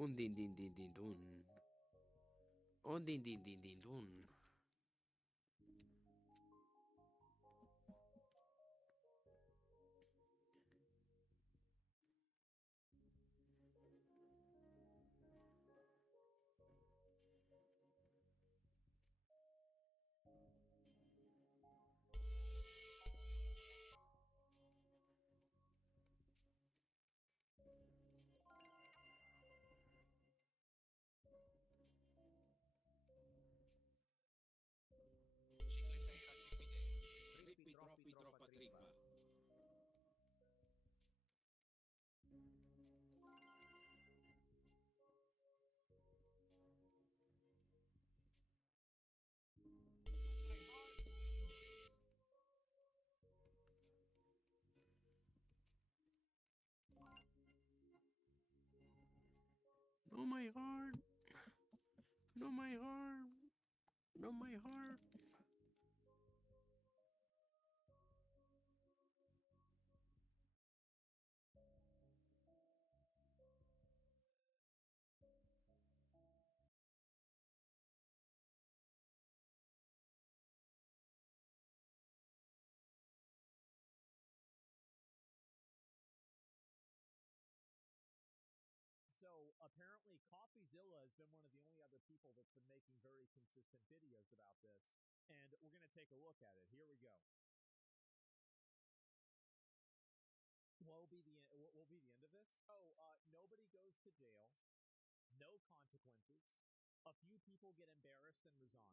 Un din din din din dun. Un din din din din dun. Bicicletta era tiepide. Trippi troppi troppa trippa. No my heart. No my heart. No my heart. So apparently, CoffeeZilla has been one of the only other people that's been making very consistent videos about this, and we're going to take a look at it. Here we go. What will be the end of this? So nobody goes to jail, no consequences. A few people get embarrassed and resign,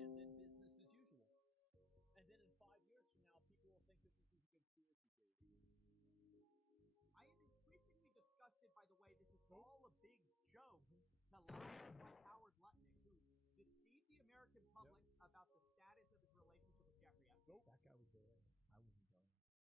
and then business as usual. And then in 5 years from now, people will think that this is a conspiracy theory. I am increasingly disgusted by the way this is all a big joke to liars like Howard Lutnick, who deceived the American public about the status of his relationship with Jeffrey Epstein. That guy was there. I wasn't there.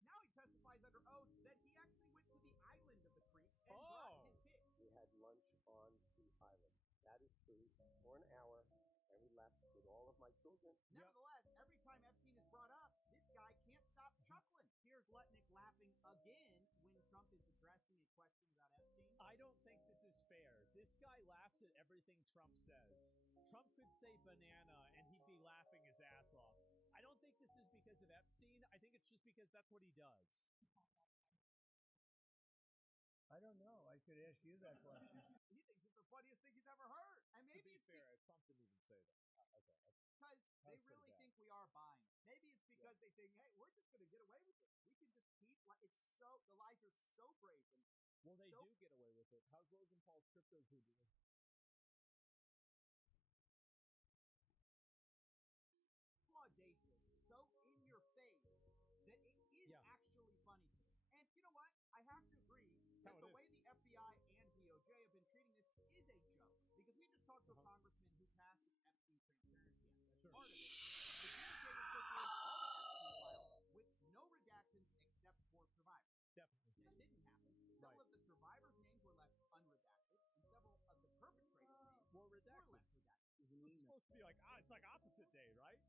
Now he testifies under oath that he actually went to the island of the creek and brought his kid. We had lunch on the island. That is true, for an hour, and we left with all of my children. Nevertheless, every time Epstein is brought up, this guy can't stop chuckling. Here's Lutnick laughing again when Trump is addressing a question about Epstein. I don't think this is fair. This guy laughs at everything Trump says. Trump could say banana and he'd be laughing his ass off. I don't think this is because of Epstein. I think it's just because that's what he does. I don't know. I could ask you that question. He thinks it's the funniest thing he's ever heard. And maybe it's fair. Trump didn't even say that. Okay. Because they really think we are buying it. Maybe it's because they think, hey, we're just going to get away with it. We can just keep, the lies are so brazen. Well, they do get away with it. How's Logan Paul's crypto doing? Audacious, so in your face that it is actually funny to me. And you know what? I have to agree that the way the FBI and DOJ have been treating this is a joke. Because we just talked to a congressman who passed the Epstein Transparency Act. That's part of it. The DOJ is supposed to release all the Epstein files with no redactions except for survivors. Definitely. That didn't happen. Several of the survivors' names were left unredacted, and several of the perpetrators' names were redacted. This is supposed to be like, it's like opposite day, right?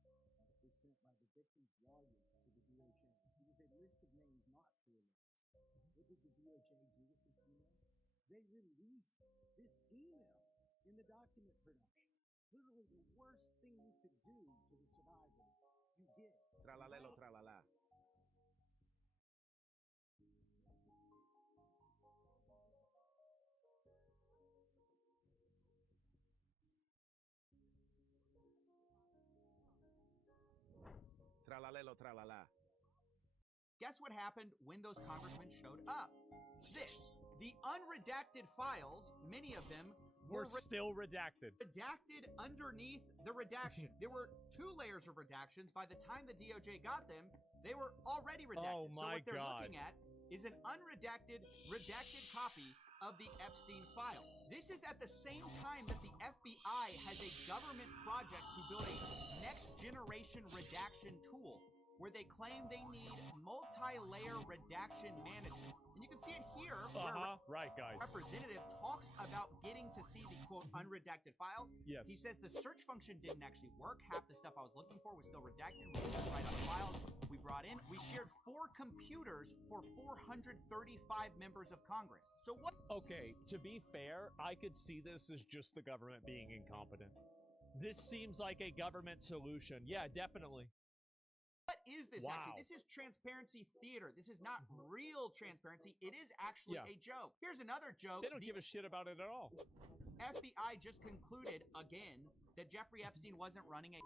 Was sent by the victim's lawyer to the DOJ. It was a list of names, not clear names. What did the DOJ do with this email? They released this email in the document production. Literally the worst thing you could do to the survivors, you did. Tralalelo, tralala. Tralalelo, tralala. Guess what happened when those congressmen showed up? This. The unredacted files, many of them were still redacted. Redacted underneath the redaction. There were 2 layers of redactions. By the time the DOJ got them, they were already redacted. Oh my so what they're God. looking at is an unredacted, redacted copy of the Epstein files. This is at the same time that the FBI has a government project to build a next-generation redaction tool where they claim they need multi-layer redaction management. And you can see it here where Right, guys. representative talks about getting to to see the quote unredacted files. Yes. He says the search function didn't actually work. Half the stuff I was looking for was still redacted. We just write on the files we brought in. We shared 4 computers for 435 members of Congress. So what? Okay, to be fair, I could see this as just the government being incompetent. This seems like a government solution. Yeah, definitely. What is this actually? This is transparency theater. This is not real transparency. It is actually a joke. Here's another joke. They don't give a shit about it at all. FBI just concluded again that Jeffrey Epstein wasn't running a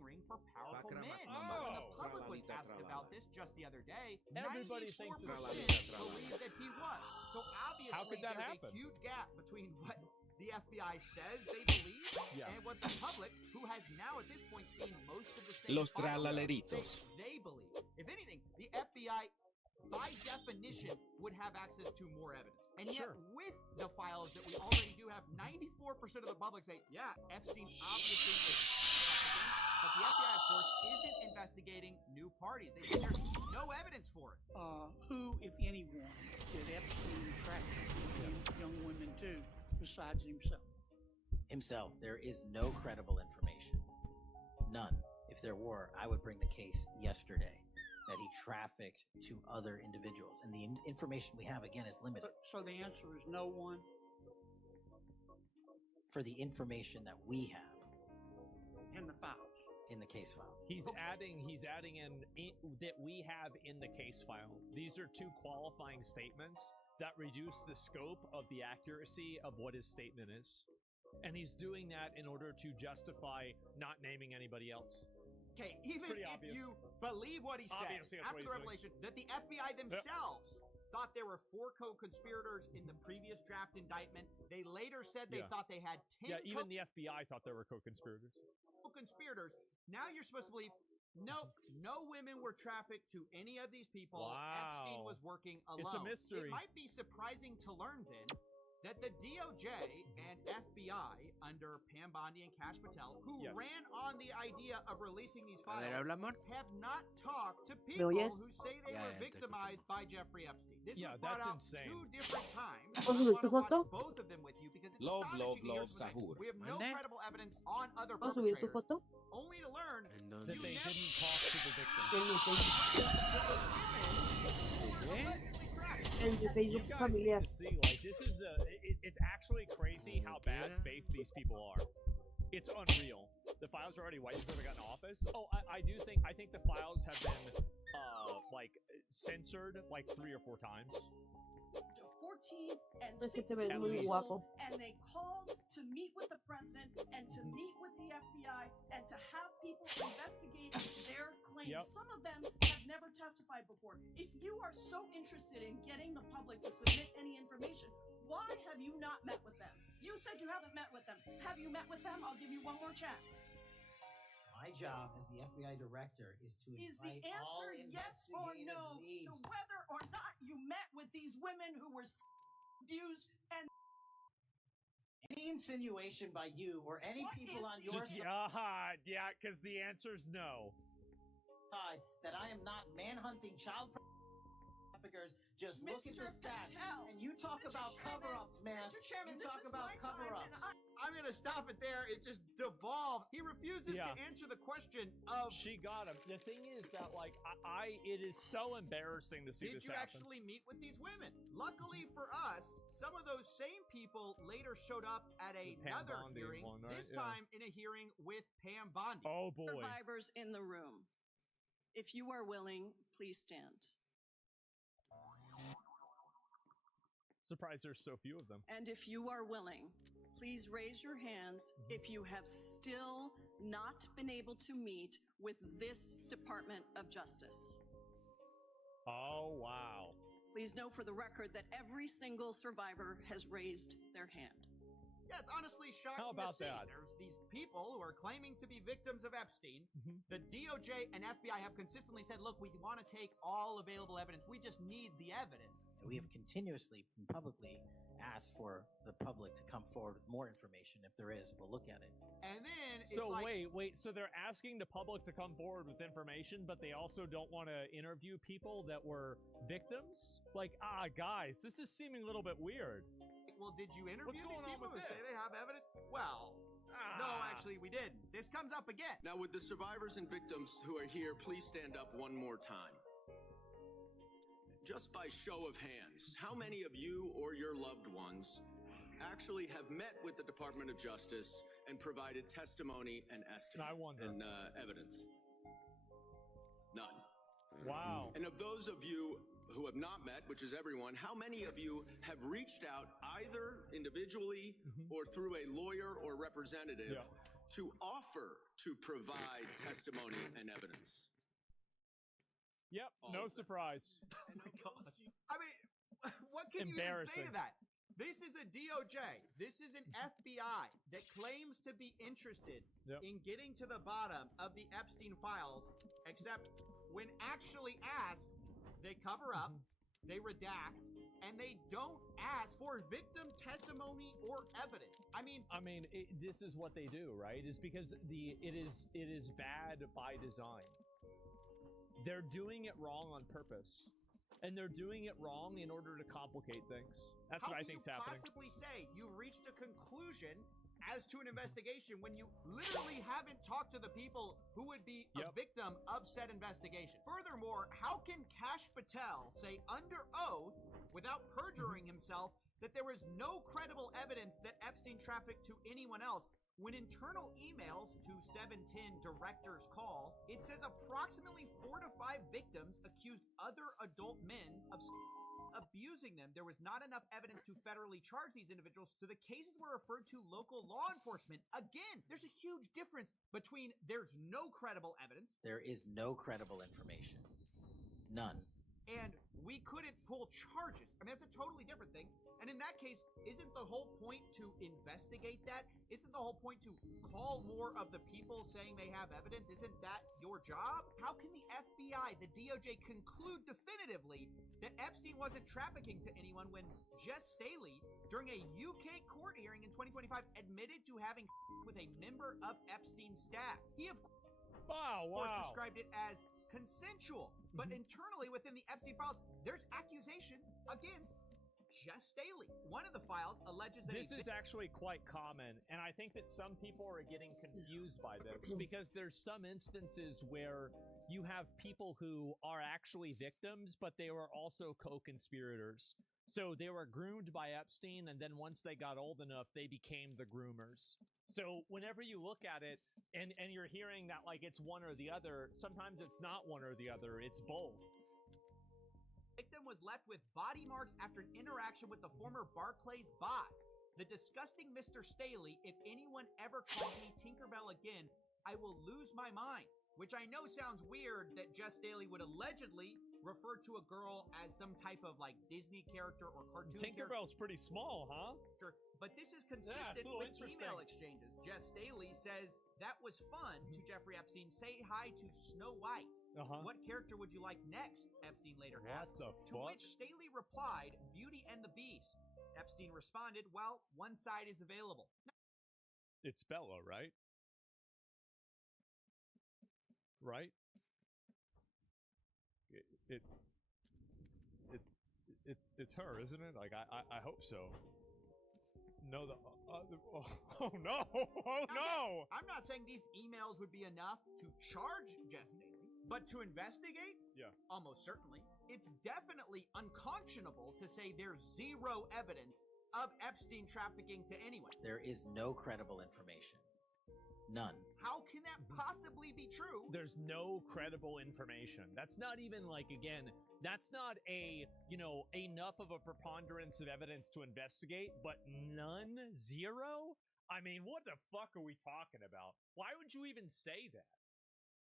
ring for powerful men. When the public was asked about this just the other day, everybody thinks 94% believed that he was. So obviously how could that there's happen? A huge gap between what the FBI says they believe and what the public, who has now at this point seen most of the same Los files, tralaleritos. they believe. If anything, the FBI by definition would have access to more evidence. And yet with the files that we already do have, 94% of the public say, yeah, Epstein obviously was trafficking, but the FBI, of course, isn't investigating new parties. They say there's no evidence for it. Who, if anyone, did Epstein traffic young women to besides himself? There is no credible information. None. If there were, I would bring the case yesterday that he trafficked to other individuals. And the information we have, again, is limited. So the answer is no one? For the information that we have. In the files. In the case file. He's adding in that we have in the case file. These are 2 qualifying statements that reduce the scope of the accuracy of what his statement is. And he's doing that in order to justify not naming anybody else. Okay, even if you believe what he says, after the revelation that the FBI themselves thought there were 4 co-conspirators in the previous draft indictment, they later said they thought they had 10 Yeah, even the FBI thought there were co-conspirators. Co-conspirators. Now you're supposed to believe, no women were trafficked to any of these people. Wow. Epstein was working alone. It's a mystery. It might be surprising to learn then that the DOJ and FBI under Pam Bondi and Kash Patel, who ran on the idea of releasing these files, have not talked to people who say they were victimized by Jeffrey Epstein. This was brought out insane. 2 different times. I want to watch both of them with you because it's astonishing to hear something. We have no credible evidence on other perpetrators, only to learn that they didn't talk to the victim. familiar. See, like, this is it's actually crazy how bad faith these people are. It's unreal. The files are already wiped before they got in office. Oh, I think the files have been like censored like 3 or 4 times. 14 and Es que 16 te ves muy years guapo. old, and they called to meet with the president and to meet with the FBI and to have people investigate their claims. Some of them have never testified before. If you are so interested in getting the public to submit any information, why have you not met with them? You said you haven't met with them. Have you met with them? I'll give you one more chance. My job as the FBI director is to Is the invite all answer yes or investigative no leads. to whether or not you met with these women who were abused and Any insinuation by you or any What people is on the- your Just, yeah, because the answer's no. side that I am not manhunting child traffickers. Just look at the Mr. stats. Patel, And you talk Mr. about Chairman, cover-ups, man. Mr. Chairman, You this talk is about my time, cover-ups. and I'm going to stop it there. It just devolved. He refuses to answer the question of... She got him. The thing is that, like, it is so embarrassing to see Did this you happen. actually meet with these women? Luckily for us, some of those same people later showed up at Pam another Bondi hearing, one, right? this time in a hearing with Pam Bondi. Oh, boy. survivors in the room. If you are willing, please stand. Surprised there's so few of them. And if you are willing, please raise your hands if you have still not been able to meet with this Department of Justice. Oh, wow. Please know for the record that every single survivor has raised their hand. Yeah, it's honestly shocking How about to see. that? There's these people who are claiming to be victims of Epstein. The DOJ and FBI have consistently said, look, we want to take all available evidence. We just need the evidence. We have continuously and publicly asked for the public to come forward with more information. If there is, we'll look at it. And then it's So like... wait, so they're asking the public to come forward with information, but they also don't want to interview people that were victims? Like, guys, this is seeming a little bit weird. well, did you interview What's these going on people with who say this? they have evidence? Well, no, actually, we didn't. This comes up again. Now, would the survivors and victims who are here please stand up one more time? Just by show of hands, how many of you or your loved ones actually have met with the Department of Justice and provided testimony and evidence? None. Wow. And of those of you who have not met, which is everyone, how many of you have reached out either individually or through a lawyer or representative to offer to provide testimony and evidence? Yep, no surprise. I mean, what can you even say to that? This is a DOJ. This is an FBI that claims to be interested in getting to the bottom of the Epstein files, except when actually asked, they cover up, they redact, and they don't ask for victim testimony or evidence. I mean, this is what they do, right? Is because it is bad by design. They're doing it wrong on purpose. And they're doing it wrong in order to complicate things. That's what I think's happening. How can you possibly say you've reached a conclusion as to an investigation when you literally haven't talked to the people who would be a victim of said investigation? Furthermore, how can Kash Patel say under oath, without perjuring himself, that there was no credible evidence that Epstein trafficked to anyone else, when internal emails to 710 director's call, it says approximately 4 to 5 victims accused other adult men of abusing them. There was not enough evidence to federally charge these individuals, so the cases were referred to local law enforcement. Again, there's a huge difference between there's no credible evidence. There is no credible information. None. And we couldn't pull charges. I mean, that's a totally different thing. And in that case, isn't the whole point to investigate that? Isn't the whole point to call more of the people saying they have evidence? Isn't that your job? How can the FBI, the DOJ, conclude definitively that Epstein wasn't trafficking to anyone when Jess Staley, during a UK court hearing in 2025, admitted to having with a member of Epstein's staff? He, of course, described it as consensual. But internally within the Epstein files, there's accusations against Jess Staley. One of the files alleges that this is actually quite common, and I think that some people are getting confused by this because there's some instances where you have people who are actually victims, but they were also co-conspirators. So they were groomed by Epstein, and then once they got old enough, they became the groomers. So whenever you look at it, and you're hearing that like it's one or the other, sometimes it's not one or the other, it's both. Victim was left with body marks after an interaction with the former Barclays boss. The disgusting Mr. Staley, if anyone ever calls me Tinkerbell again, I will lose my mind. Which I know sounds weird that Jess Staley would allegedly refer to a girl as some type of like Disney character or cartoon Tinkerbell's pretty small, huh? But this is consistent with email exchanges. Jess Staley says, that was fun to Jeffrey Epstein. Say hi to Snow White. What character would you like next? Epstein later asked. To which Staley replied, Beauty and the Beast. Epstein responded, well, one side is available. It's Bella, right? Right? It's her, isn't it? Like, I hope so. No, oh no! Oh no! I'm not saying these emails would be enough to charge Jess Staley, but to investigate? Yeah. Almost certainly. It's definitely unconscionable to say there's zero evidence of Epstein trafficking to anyone. There is no credible information. None. How can that possibly be true? There's no credible information. That's not even like, again, that's not a, enough of a preponderance of evidence to investigate, but none? Zero? I mean, what the fuck are we talking about? Why would you even say that?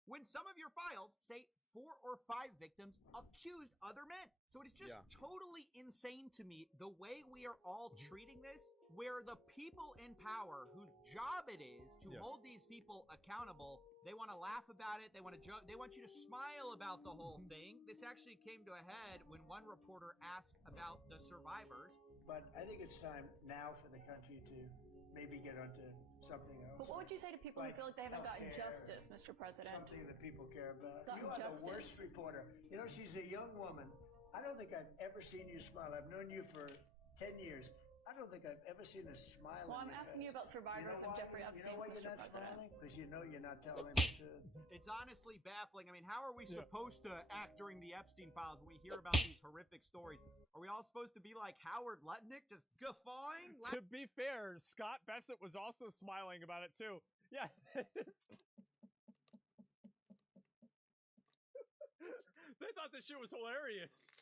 When some of your files say 4 or 5 victims accused other men. So it's just totally insane to me the way we are all treating this, where the people in power whose job it is to hold these people accountable, they want to laugh about it, they want to joke, they want you to smile about the whole thing. This actually came to a head when one reporter asked about the survivors. But I think it's time now for the country to maybe get onto something else. But what would you say to people who feel like they haven't gotten justice, Mr. President? Something that people care about. Gotten You are justice. the worst reporter. You know, she's a young woman. I don't think I've ever seen you smile. I've known you for 10 years. I don't think I've ever seen a smile. Well, on I'm your asking you face. about survivors of Jeffrey Epstein, You know why Mr. you're not President. smiling? Because you know you're not telling the truth. It's honestly baffling. I mean, how are we Yeah. supposed to act during the Epstein files when we hear about these horrific stories? Are we all supposed to be like Howard Lutnick, just guffawing? To be fair, Scott Bassett was also smiling about it too. Yeah. They thought this shit was hilarious.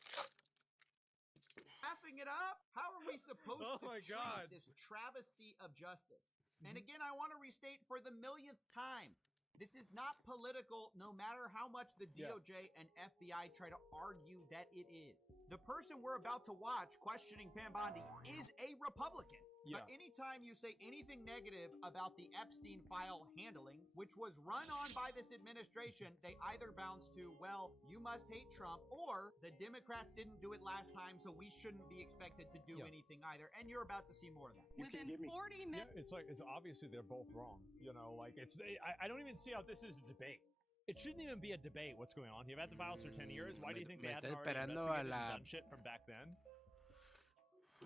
Laughing it up? How are we supposed Oh to my treat God. this travesty of justice? And again, I want to restate for the millionth time, this is not political, no matter how much the DOJ and FBI try to argue that it is. The person we're about to watch questioning Pam Bondi is a Republican. Yeah. But anytime you say anything negative about the Epstein file handling, which was run on by this administration, they either bounce to, well, you must hate Trump, or the Democrats didn't do it last time, so we shouldn't be expected to do anything either. And you're about to see more of that. Within 40 minutes. Yeah, it's obviously they're both wrong. You know, like I don't even see how this is a debate. It shouldn't even be a debate. What's going on? You've had the files for 10 years. Why do you think they hadn't already investigated and done shit from back then?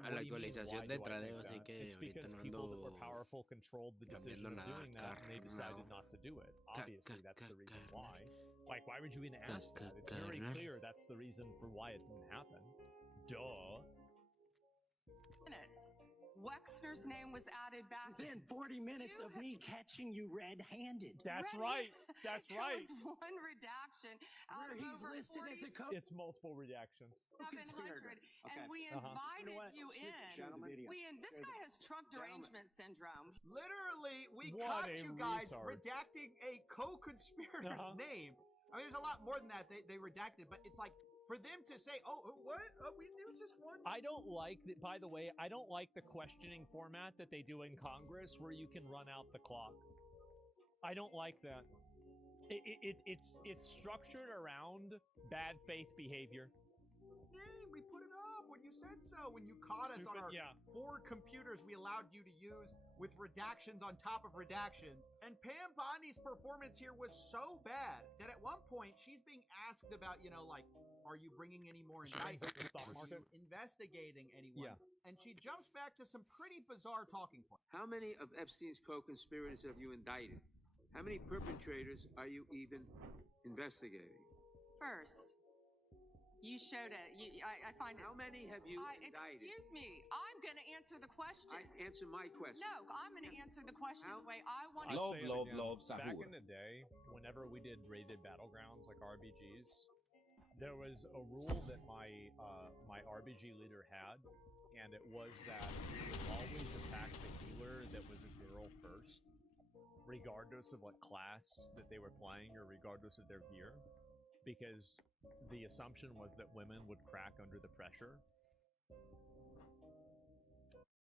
A la actualización de tradeo, así que It's ahorita because no people that ando were powerful controlled the decision cambiando of nada, doing that, and they decided carnal. not to do it. Obviously, that's the reason why. Like, why would you even ask that? It's very Carnal. clear that's the reason for why it didn't happen. Duh. Wexner's name was added back. Then 40 minutes of me catching you red-handed. That's right. That's right. There was one redaction out Where of he's over listed as a 4700, It's multiple redactions. and we invited you in. This guy has Trump derangement syndrome. Literally, we What caught a you guys retard. redacting a co-conspirator's name. I mean, there's a lot more than that they redacted, but it's like, for them to say, oh, what? It was just one. I don't like that. By the way, I don't like the questioning format that they do in Congress, where you can run out the clock. I don't like that. It's structured around bad faith behavior. Hey, we put it up when you said so. When you caught us on our 4 computers we allowed you to use with redactions on top of redactions. And Pam Bondi's performance here was so bad that at one point she's being asked about, like, are you bringing any more indictments? The stock market? Are you investigating anyone? Yeah. And she jumps back to some pretty bizarre talking points. How many of Epstein's co-conspirators have you indicted? How many perpetrators are you even investigating? First, you showed it. I find it. How many have you indicted? Excuse me. I'm going to answer the question. Answer my question. No, I'm going to answer the question the way I want I to. say it again. Back in the day, whenever we did rated battlegrounds like RBGs, there was a rule that my RBG leader had, and it was that we would always attack the healer that was a girl first, regardless of what class that they were playing or regardless of their gear, because the assumption was that women would crack under the pressure.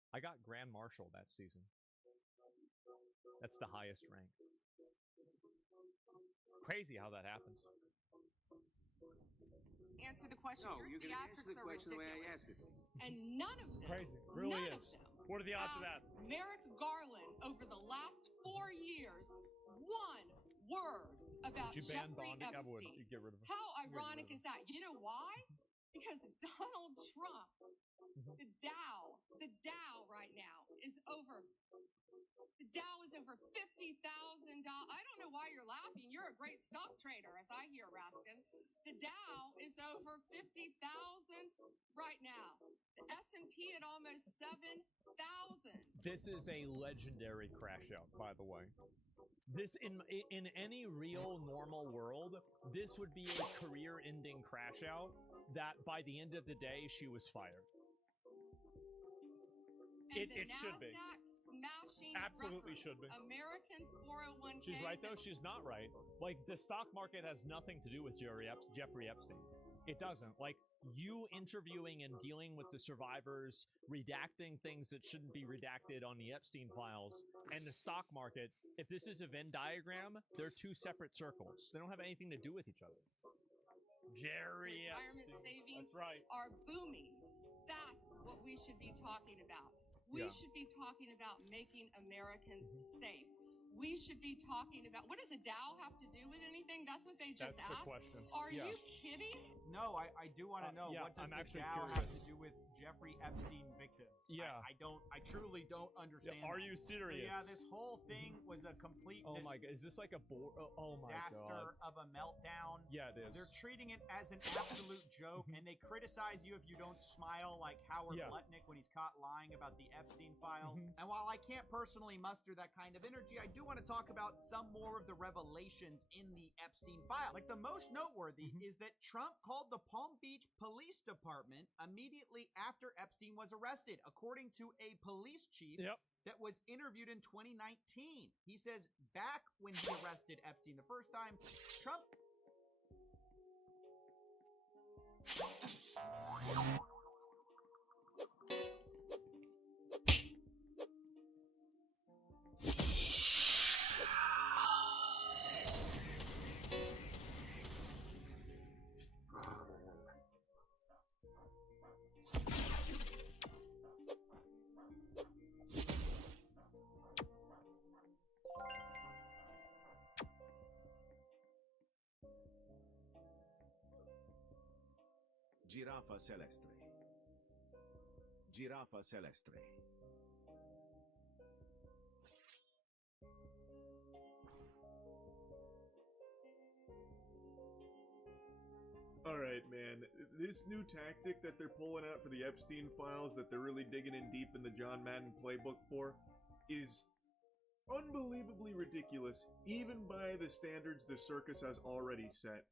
I got Grand Marshal that season. That's the highest rank. Crazy how that happened. Answer the question. No, Your you're going to answer the theatrics are question the way I ridiculous. asked it. And none of them, Crazy. Really none is. of them What are the odds of that? asked Merrick Garland over the last 4 years one word about Would you ban Jeffrey Bondi? I would. Epstein. You'd get rid of him. How You'd get rid ironic of is that? You know why? Because Donald Trump, the Dow right now is over. The Dow is over $50,000. I don't know why you're laughing. You're a great stock trader, as I hear, Raskin. The Dow is over 50,000 right now. The S&P at almost 7,000. This is a legendary crash out, by the way. This in any real normal world, this would be a career-ending crash out that by the end of the day she was fired. And It should be. Smashing Absolutely records. should be. Americans 401k. She's right though. She's not right. Like, the stock market has nothing to do with Jeffrey Epstein. It doesn't. Like, you interviewing and dealing with the survivors, redacting things that shouldn't be redacted on the Epstein files, and the stock market, if this is a Venn diagram, they're 2 separate circles. They don't have anything to do with each other. Jerry Retirement Epstein. savings That's right. are booming. That's what we should be talking about. We should be talking about making Americans safe. we should be talking about. What does a Dow have to do with anything? That's what they just asked. That's the question. Are you kidding? No, I do want to know, what does the Dow have to do with Jeffrey Epstein victims? Yeah. I truly don't understand. Are you serious? So yeah, this whole thing was a complete oh my god, is this like a oh my god, disaster of a meltdown. Yeah, it is. They're treating it as an absolute joke, and they criticize you if you don't smile, like Howard Lutnick when he's caught lying about the Epstein files. And while I can't personally muster that kind of energy, I do want to talk about some more of the revelations in the Epstein file. Like, the most noteworthy is that Trump called the Palm Beach Police Department immediately after Epstein was arrested, according to a police chief that was interviewed in 2019. He says back when he arrested Epstein the first time, Trump... Girafa celestre. Girafa celestre. Alright, man. This new tactic that they're pulling out for the Epstein files, that they're really digging in deep in the John Madden playbook for, is unbelievably ridiculous, even by the standards the circus has already set.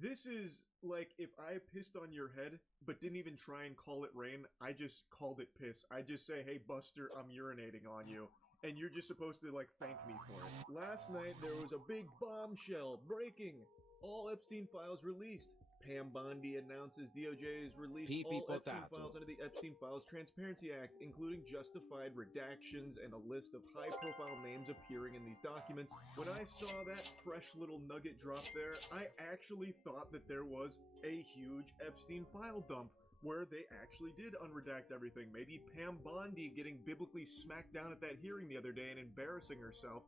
This is like if I pissed on your head, but didn't even try and call it rain, I just called it piss. I just say, hey Buster, I'm urinating on you. And you're just supposed to, like, thank me for it. Last night, there was a big bombshell breaking. All Epstein files released. Pam Bondi announces DOJ has released all Epstein files under the Epstein Files Transparency Act, including justified redactions and a list of high-profile names appearing in these documents. When I saw that fresh little nugget drop there, I actually thought that there was a huge Epstein file dump, where they actually did unredact everything. Maybe Pam Bondi getting biblically smacked down at that hearing the other day and embarrassing herself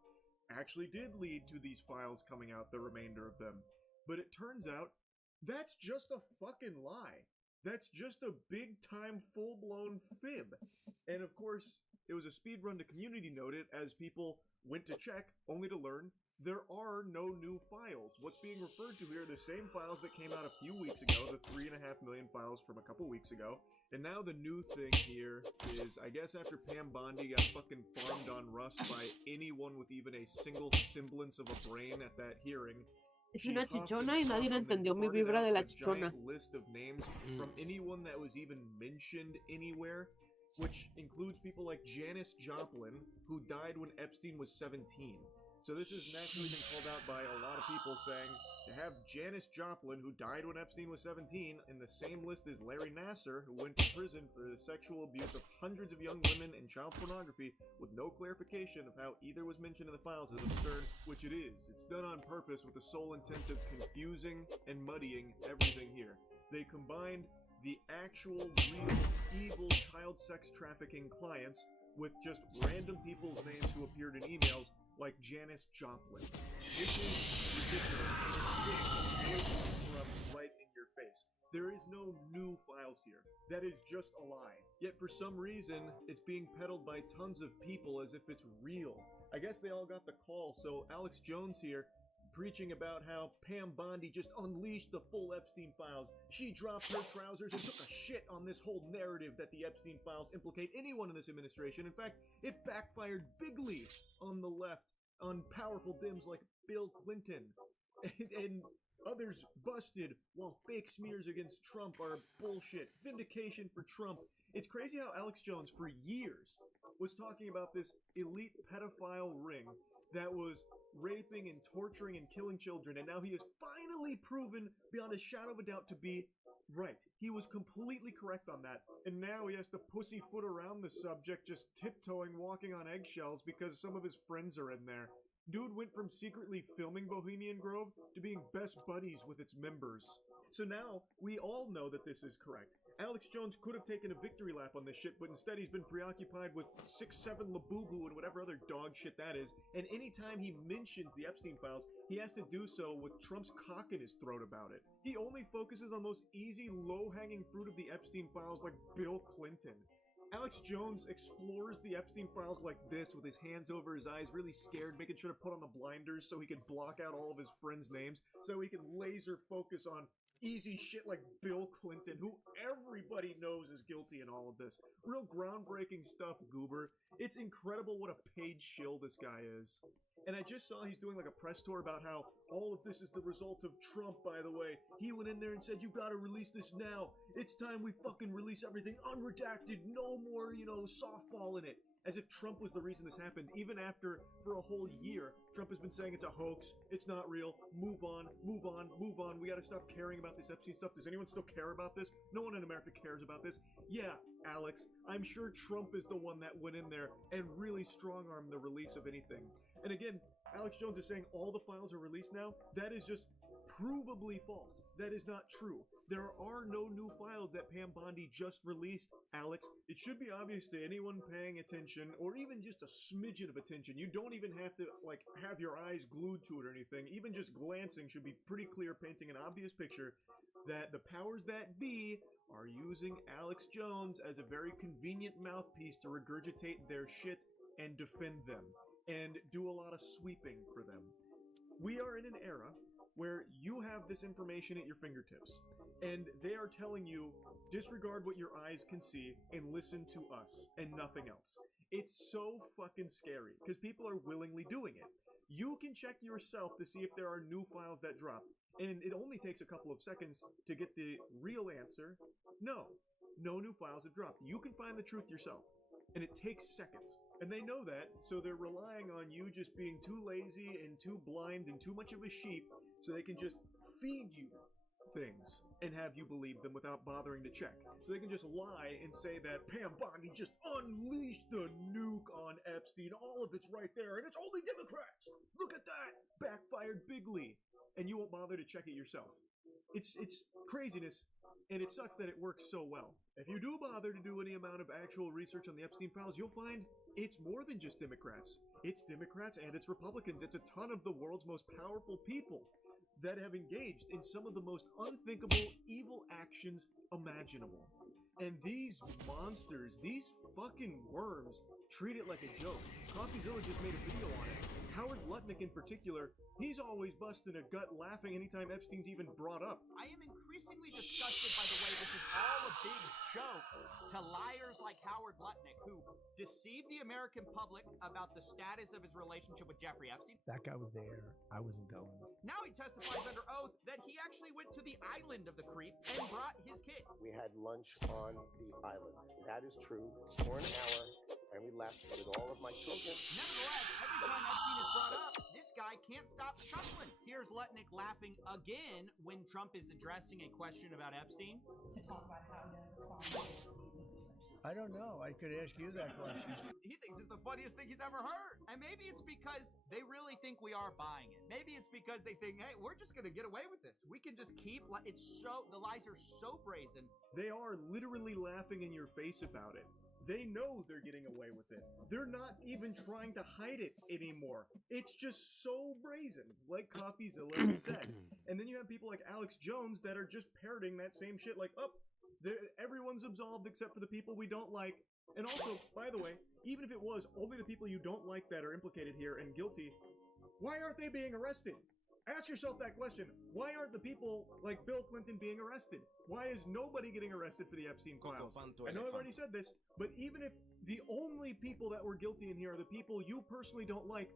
actually did lead to these files coming out, the remainder of them. But it turns out, that's just a fucking lie. That's just a big-time, full-blown fib. And of course, it was a speed run to Community Noted as people went to check, only to learn there are no new files. What's being referred to here are the same files that came out a few weeks ago, the 3.5 million files from a couple weeks ago. And now the new thing here is, I guess after Pam Bondi got fucking farmed on Rust by anyone with even a single semblance of a brain at that hearing, es una chichona y nadie le entendió mi vibra de la chichona. List of names from anyone that was even mentioned anywhere, which includes people like Janis Joplin, who died when Epstein was 17. So this has naturally been called out by a lot of people, saying to have Janis Joplin, who died when Epstein was 17, in the same list as Larry Nassar, who went to prison for the sexual abuse of hundreds of young women and child pornography, with no clarification of how either was mentioned in the files, is absurd, which it is. It's done on purpose with the sole intent of confusing and muddying everything here. They combined the actual, real, evil child sex trafficking clients with just random people's names who appeared in emails, like Janis Joplin. This is ridiculous, and it's right in your face. There is no new files here. That is just a lie. Yet for some reason, it's being peddled by tons of people as if it's real. I guess they all got the call, so Alex Jones here, preaching about how Pam Bondi just unleashed the full Epstein files. She dropped her trousers and took a shit on this whole narrative that the Epstein files implicate anyone in this administration. In fact, it backfired bigly on the left, on powerful Dems like Bill Clinton. And others busted, while fake smears against Trump are bullshit. Vindication for Trump. It's crazy how Alex Jones, for years, was talking about this elite pedophile ring that was raping and torturing and killing children, and now he is finally proven beyond a shadow of a doubt to be right. He was completely correct on that, and now he has to pussyfoot around the subject, just tiptoeing, walking on eggshells because some of his friends are in there. Dude went from secretly filming Bohemian Grove to being best buddies with its members. So now, we all know that this is correct. Alex Jones could have taken a victory lap on this shit, but instead he's been preoccupied with 6'7" Labubu and whatever other dog shit that is, and anytime he mentions the Epstein files, he has to do so with Trump's cock in his throat about it. He only focuses on those easy, low-hanging fruit of the Epstein files like Bill Clinton. Alex Jones explores the Epstein files like this, with his hands over his eyes, really scared, making sure to put on the blinders so he could block out all of his friends' names, so he can laser focus on easy shit like Bill Clinton, who everybody knows is guilty in all of this. Real groundbreaking stuff, Goober. It's incredible what a paid shill this guy is. And I just saw he's doing like a press tour about how all of this is the result of Trump, by the way. He went in there and said, you gotta release this now. It's time we fucking release everything unredacted. No more, softball in it. As if Trump was the reason this happened, even after, for a whole year, Trump has been saying it's a hoax, it's not real, move on, move on, move on, we gotta stop caring about this Epstein stuff. Does anyone still care about this? No one in America cares about this. Yeah, Alex, I'm sure Trump is the one that went in there and really strong-armed the release of anything. And again, Alex Jones is saying all the files are released now. That is just provably false. That is not true. There are no new files that Pam Bondi just released, Alex. It should be obvious to anyone paying attention, or even just a smidgen of attention. You don't even have to, have your eyes glued to it or anything. Even just glancing should be pretty clear, painting an obvious picture that the powers that be are using Alex Jones as a very convenient mouthpiece to regurgitate their shit and defend them, and do a lot of sweeping for them. We are in an era where you have this information at your fingertips, and they are telling you, disregard what your eyes can see and listen to us and nothing else. It's so fucking scary, because people are willingly doing it. You can check yourself to see if there are new files that drop, and it only takes a couple of seconds to get the real answer. No new files have dropped. You can find the truth yourself, and it takes seconds. And they know that, so they're relying on you just being too lazy and too blind and too much of a sheep, so they can just feed you things and have you believe them without bothering to check. So they can just lie and say that Pam Bondi just unleashed the nuke on Epstein. All of it's right there, and it's only Democrats. Look at that! Backfired bigly. And you won't bother to check it yourself. It's craziness, and it sucks that it works so well. If you do bother to do any amount of actual research on the Epstein files, you'll find it's more than just Democrats. It's Democrats and it's Republicans. It's a ton of the world's most powerful people that have engaged in some of the most unthinkable, evil actions imaginable. And these monsters, these fucking worms, treat it like a joke. CoffeeZilla just made a video on it. Howard Lutnick in particular, he's always busting a gut laughing anytime Epstein's even brought up. I am increasingly disgusted by the way this is all a big joke to liars like Howard Lutnick, who deceived the American public about the status of his relationship with Jeffrey Epstein. That guy was there. I wasn't going. Now he testifies under oath that he actually went to the island of the creep and brought his kids. We had lunch on the island. That is true. For an hour, and we left with all of my children. Nevertheless, every time Epstein is brought up, this guy can't stop chuckling. Here's Lutnick laughing again when Trump is addressing a question about Epstein. To talk about how to respond to the situation. I don't know. I could ask you that question. He thinks it's the funniest thing he's ever heard. And maybe it's because they really think we are buying it. Maybe it's because they think, hey, we're just going to get away with this. We can just keep, the lies are so brazen. They are literally laughing in your face about it. They know they're getting away with it. They're not even trying to hide it anymore. It's just so brazen, like CoffeeZilla said. And then you have people like Alex Jones that are just parroting that same shit like, everyone's absolved except for the people we don't like. And also, by the way, even if it was only the people you don't like that are implicated here and guilty, why aren't they being arrested? Ask yourself that question. Why aren't the people like Bill Clinton being arrested? Why is nobody getting arrested for the Epstein files? I know I've already said this, but even if the only people that were guilty in here are the people you personally don't like,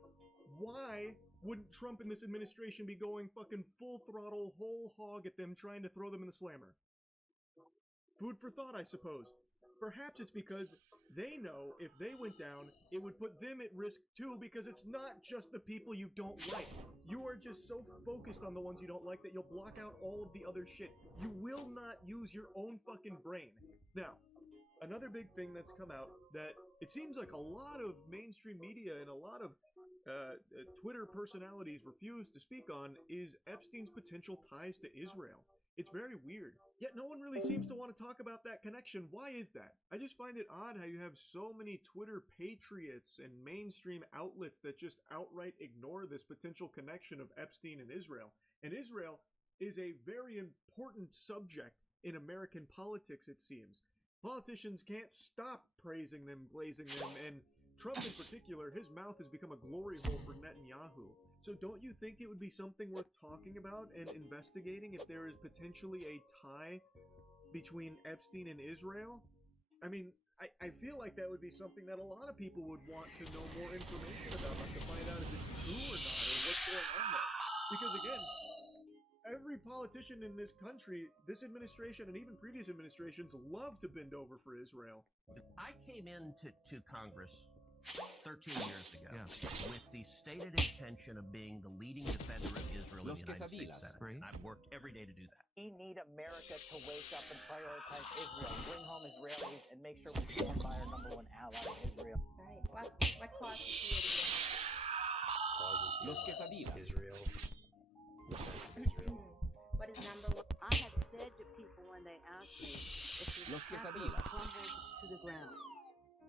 why wouldn't Trump and this administration be going fucking full throttle, whole hog at them, trying to throw them in the slammer? Food for thought, I suppose. Perhaps it's because they know if they went down, it would put them at risk too, because it's not just the people you don't like. You are just so focused on the ones you don't like that you'll block out all of the other shit. You will not use your own fucking brain. Now, another big thing that's come out that it seems like a lot of mainstream media and a lot of Twitter personalities refuse to speak on is Epstein's potential ties to Israel. It's very weird. Yet no one really seems to want to talk about that connection. Why is that? I just find it odd how you have so many Twitter patriots and mainstream outlets that just outright ignore this potential connection of Epstein and Israel. And Israel is a very important subject in American politics, it seems. Politicians can't stop praising them, glazing them, and Trump in particular, his mouth has become a glory hole for Netanyahu. So don't you think it would be something worth talking about and investigating if there is potentially a tie between Epstein and Israel? I mean, I feel like that would be something that a lot of people would want to know more information about, like to find out if it's true or not, or what's going on there. Because again, every politician in this country, this administration and even previous administrations love to bend over for Israel. I came into Congress 13 years ago with the stated intention of being the leading defender of Israel in the United States Senate. I've worked every day to do that. We need America to wake up and prioritize Israel, bring home Israelis, and make sure we stand by our #1 ally, Israel. Right. What causes you to Los quesadillas. Israel. What is #1? I have said to people when they ask me if the apple crumbled to the ground,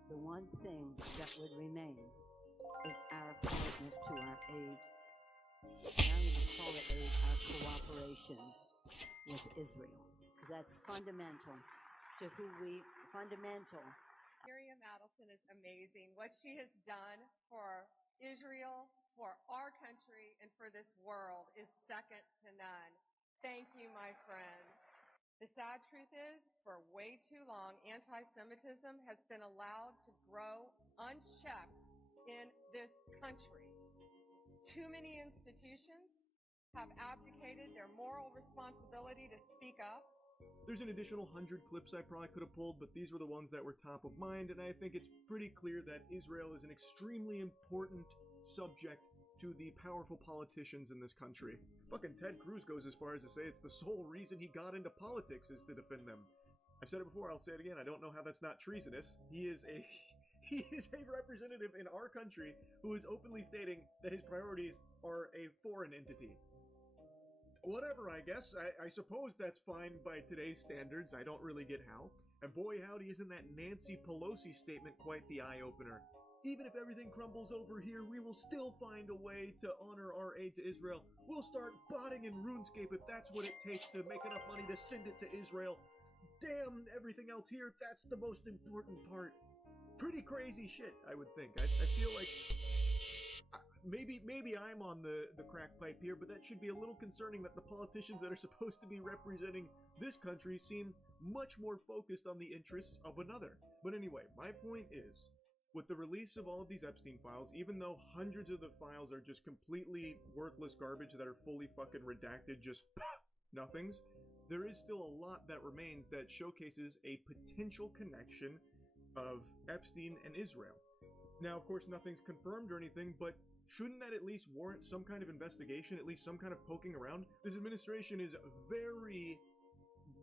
the one thing that would remain is our commitment to our aid. I'm going to call it aid, our cooperation with Israel. Because that's fundamental to fundamental. Miriam Adelson is amazing. What she has done for Israel, for our country, and for this world is second to none. Thank you, my friend. The sad truth is, for way too long, anti-Semitism has been allowed to grow unchecked in this country. Too many institutions have abdicated their moral responsibility to speak up. There's an additional 100 clips I probably could have pulled, but these were the ones that were top of mind, and I think it's pretty clear that Israel is an extremely important subject to the powerful politicians in this country. Fucking Ted Cruz goes as far as to say it's the sole reason he got into politics is to defend them. I've said it before, I'll say it again, I don't know how that's not treasonous. He is a representative in our country who is openly stating that his priorities are a foreign entity. Whatever, I guess. I suppose that's fine by today's standards. I don't really get how. And boy howdy, isn't that Nancy Pelosi statement quite the eye-opener. Even if everything crumbles over here, we will still find a way to honor our aid to Israel. We'll start botting in RuneScape if that's what it takes to make enough money to send it to Israel. Damn everything else here, that's the most important part. Pretty crazy shit, I would think. I feel like maybe I'm on the crack pipe here, but that should be a little concerning that the politicians that are supposed to be representing this country seem much more focused on the interests of another. But anyway, my point is, with the release of all of these Epstein files, even though hundreds of the files are just completely worthless garbage that are fully fucking redacted, just nothings, there is still a lot that remains that showcases a potential connection of Epstein and Israel. Now, of course, nothing's confirmed or anything, but shouldn't that at least warrant some kind of investigation, at least some kind of poking around? This administration is very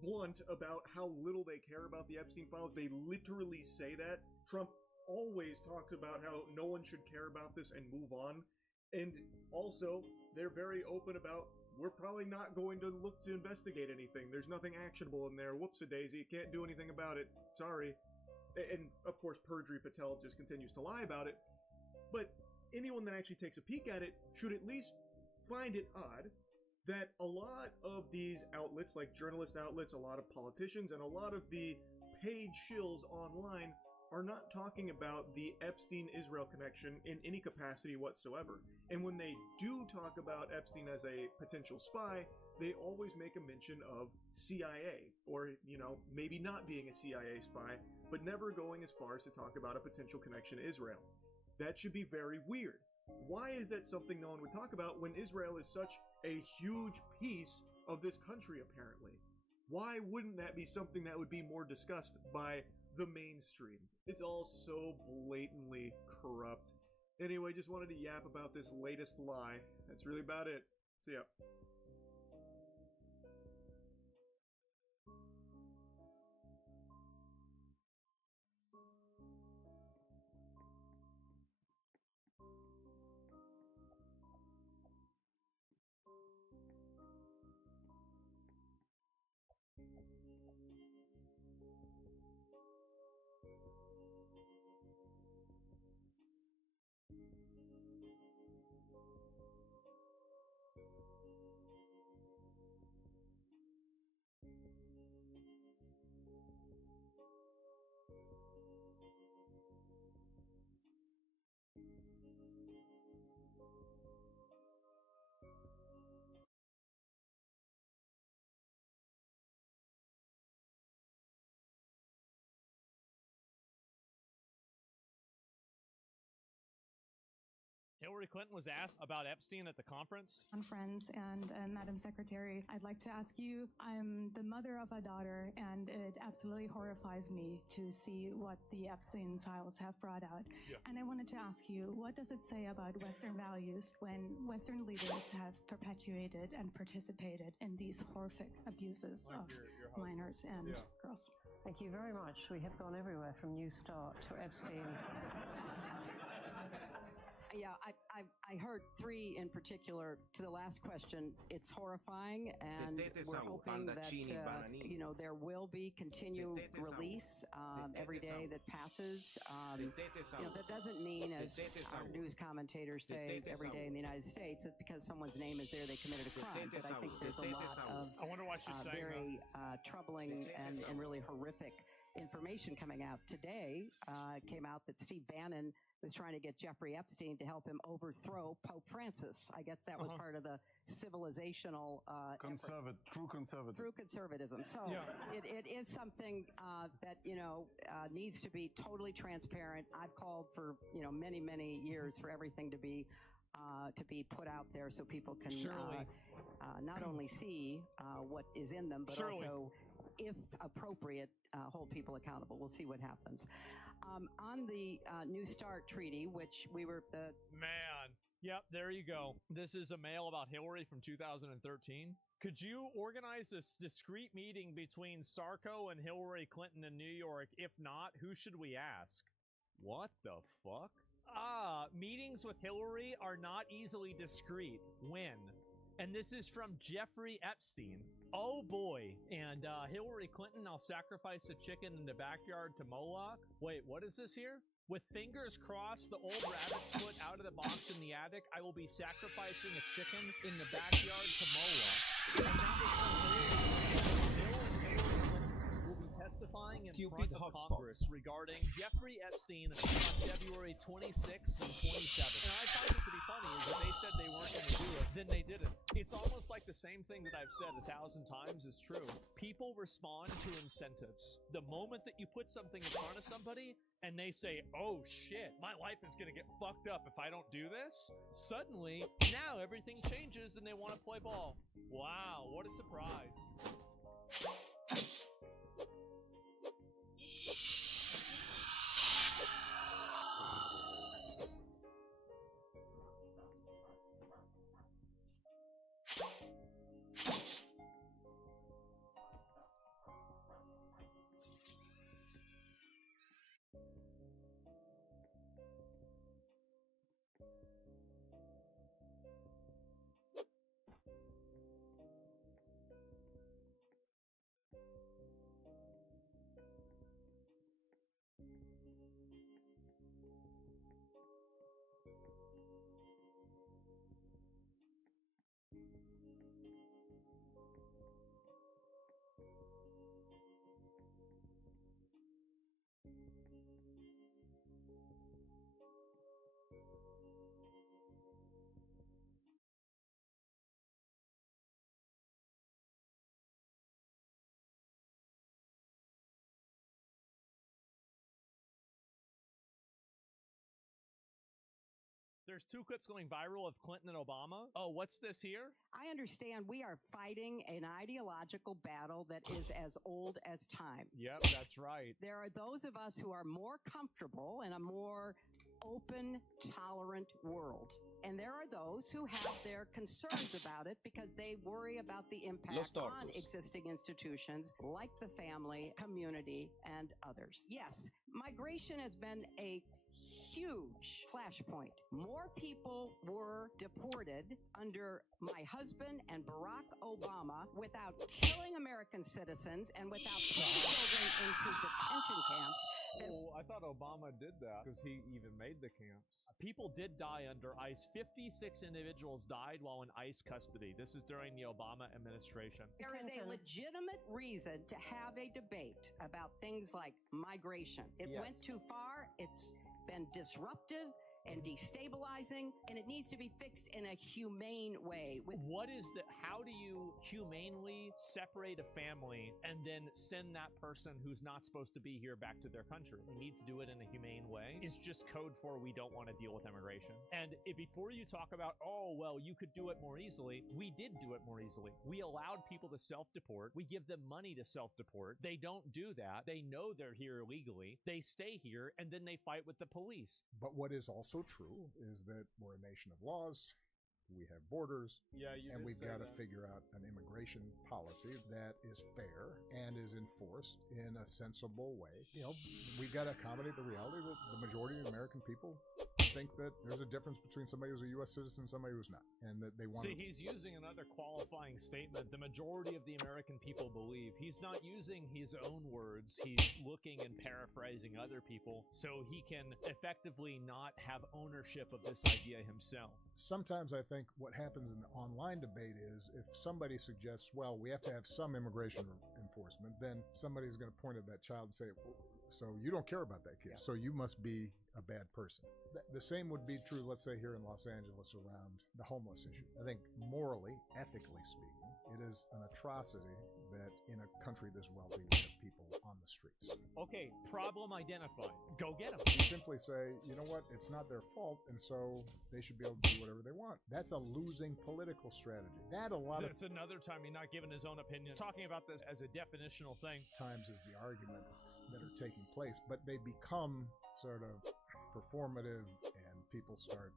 blunt about how little they care about the Epstein files. They literally say that. Trump always talks about how no one should care about this and move on. And also, they're very open about, we're probably not going to look to investigate anything. There's nothing actionable in there. Whoops-a-daisy. Can't do anything about it. Sorry. And, of course, Perjury Patel just continues to lie about it. But anyone that actually takes a peek at it should at least find it odd that a lot of these outlets, like journalist outlets, a lot of politicians, and a lot of the paid shills online are not talking about the Epstein-Israel connection in any capacity whatsoever. And when they do talk about Epstein as a potential spy, they always make a mention of CIA, or, maybe not being a CIA spy, but never going as far as to talk about a potential connection to Israel. That should be very weird. Why is that something no one would talk about when Israel is such a huge piece of this country, apparently? Why wouldn't that be something that would be more discussed by the mainstream? It's all so blatantly corrupt. Anyway, just wanted to yap about this latest lie. That's really about it. See ya. Hillary Clinton was asked about Epstein at the conference. Friends and Madam Secretary, I'd like to ask you, I'm the mother of a daughter, and it absolutely horrifies me to see what the Epstein files have brought out. Yeah. And I wanted to ask you, what does it say about Western values when Western leaders have perpetuated and participated in these horrific abuses Like of your minors and girls? Thank you very much. We have gone everywhere from New Start to Epstein. Yeah, I heard three in particular. To the last question, it's horrifying, and we're hoping that there will be continued release every day that passes. That doesn't mean, as our news commentators say every day in the United States, it's because someone's name is there they committed a crime. But I think there's a lot of I wonder why she's saying very troubling and really horrific information coming out today. It came out that Steve Bannon was trying to get Jeffrey Epstein to help him overthrow Pope Francis. I guess that was part of the civilizational true conservatism. So it is something that needs to be totally transparent. I've called for many years for everything to be put out there so people can not only see what is in them, but also, if appropriate, hold people accountable. We'll see what happens. On the New START treaty, which we were the... Man. Yep, there you go. This is a mail about Hillary from 2013. Could you organize this discreet meeting between Sarko and Hillary Clinton in New York? If not, who should we ask? What the fuck? Meetings with Hillary are not easily discreet. When? And this is from Jeffrey Epstein. Oh boy. And Hillary Clinton, I'll sacrifice a chicken in the backyard to Moloch. Wait, what is this here? With fingers crossed, the old rabbit's foot out of the box in the attic, I will be sacrificing a chicken in the backyard to Moloch. And that is from will be testifying in front of Congress regarding Jeffrey Epstein on February 26th and 27th. And I find it to be funny is that they said they weren't going to do it, then they didn't. It's almost like the same thing that I've said 1,000 times is true. People respond to incentives. The moment that you put something in front of somebody and they say, oh shit, my life is going to get fucked up if I don't do this, suddenly, now everything changes and they want to play ball. Wow, what a surprise. There's two clips going viral of Clinton and Obama. Oh, what's this here? I understand we are fighting an ideological battle that is as old as time. Yep, that's right. There are those of us who are more comfortable in a more open, tolerant world. And there are those who have their concerns about it because they worry about the impact on existing institutions like the family, community, and others. Yes, migration has been a huge flashpoint. More people were deported under my husband and Barack Obama without killing American citizens and without putting children into detention camps. Oh, I thought Obama did that because he even made the camps. People did die under ICE. 56 individuals died while in ICE custody. This is during the Obama administration. There is a legitimate reason to have a debate about things like migration. It went too far. It's been disruptive. and destabilizing, and it needs to be fixed in a humane way. How do you humanely separate a family and then send that person who's not supposed to be here back to their country? We need to do it in a humane way. It's just code for we don't want to deal with immigration. And before you talk about, oh, well, you could do it more easily, we did do it more easily. We allowed people to self-deport. We give them money to self-deport. They don't do that. They know they're here illegally. They stay here, and then they fight with the police. But what is also true is that we're a nation of laws. We have borders, and we've got to figure out an immigration policy that is fair and is enforced in a sensible way. You know, we've got to accommodate the reality that the majority of American people think that there's a difference between somebody who's a U.S. citizen and somebody who's not, and that they want to... See, he's using another qualifying statement. The majority of the American people believe. He's not using his own words. He's looking and paraphrasing other people so he can effectively not have ownership of this idea himself. Sometimes I think what happens in the online debate is if somebody suggests, well, we have to have some immigration enforcement, then somebody's going to point at that child and say, so you don't care about that kid, so you must be a bad person. The same would be true, let's say, here in Los Angeles around the homeless issue. I think morally, ethically speaking, it is an atrocity that in a country this wealthy we have people on the streets. Okay, problem identified. Go get them. You simply say, you know what, it's not their fault, and so they should be able to do whatever they want. That's a losing political strategy. It's another time he's not giving his own opinion. Talking about this as a definitional thing. Times is the arguments that are taking place, but they become sort of performative, and people start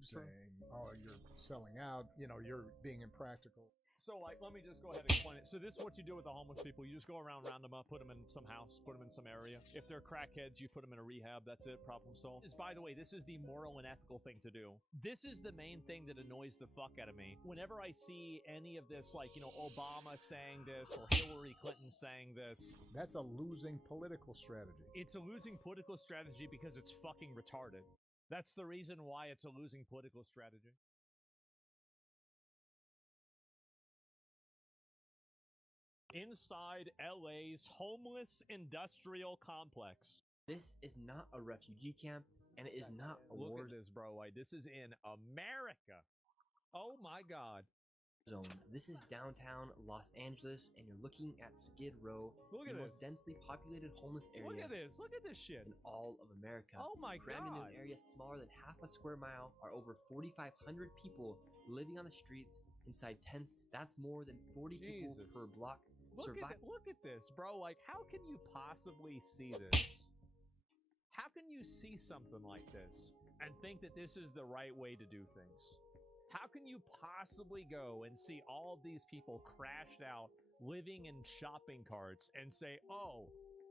saying, oh, you're selling out, you know, you're being impractical. So, like, let me just go ahead and explain it. So this is what you do with the homeless people. You just go around, round them up, put them in some house, put them in some area. If they're crackheads, you put them in a rehab. That's it. Problem solved. By the way, this is the moral and ethical thing to do. This is the main thing that annoys the fuck out of me. Whenever I see any of this, like, you know, Obama saying this or Hillary Clinton saying this. That's a losing political strategy. It's a losing political strategy because it's fucking retarded. That's the reason why it's a losing political strategy. Inside LA's homeless industrial complex. This is not a refugee camp, and it is not a war. Look at this, bro. Like, this is in America. Oh my God. Zone. This is downtown Los Angeles, and you're looking at Skid Row, the most densely populated homeless area. Look at this. Look at this shit. In all of America. Oh my Crammed God. into an area smaller than half a square mile are over 4,500 people living on the streets inside tents. That's more than 40 people per block. Look at this, bro. Like, how can you possibly see this? How can you see something like this and think that this is the right way to do things? How can you possibly go and see all of these people crashed out, living in shopping carts, and say, oh,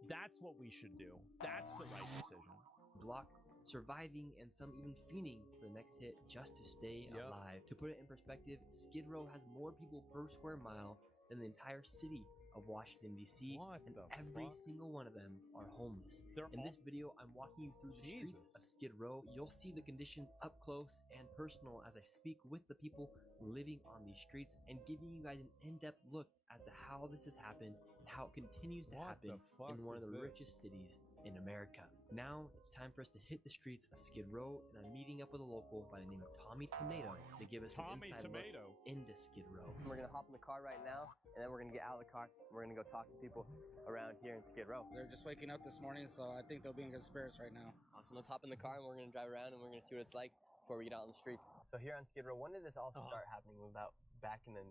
that's what we should do. That's the right decision. Block, surviving, and some even fiending for the next hit just to stay alive. To put it in perspective, Skid Row has more people per square mile than the entire city of Washington, D.C., and every single one of them are homeless. In this video, I'm walking you through the streets of Skid Row. You'll see the conditions up close and personal as I speak with the people living on these streets and giving you guys an in-depth look as to how this has happened and how it continues to happen in one of the richest cities in America. Now, it's time for us to hit the streets of Skid Row, and I'm meeting up with a local by the name of Tommy Tomato to give us an inside look into Skid Row. We're gonna hop in the car right now, and then we're gonna get out of the car. We're gonna go talk to people around here in Skid Row. They're just waking up this morning, so I think they'll be in good spirits right now. Awesome. Let's hop in the car, and we're gonna drive around, and we're gonna see what it's like before we get out on the streets. So here on Skid Row, when did this all start happening? About back in the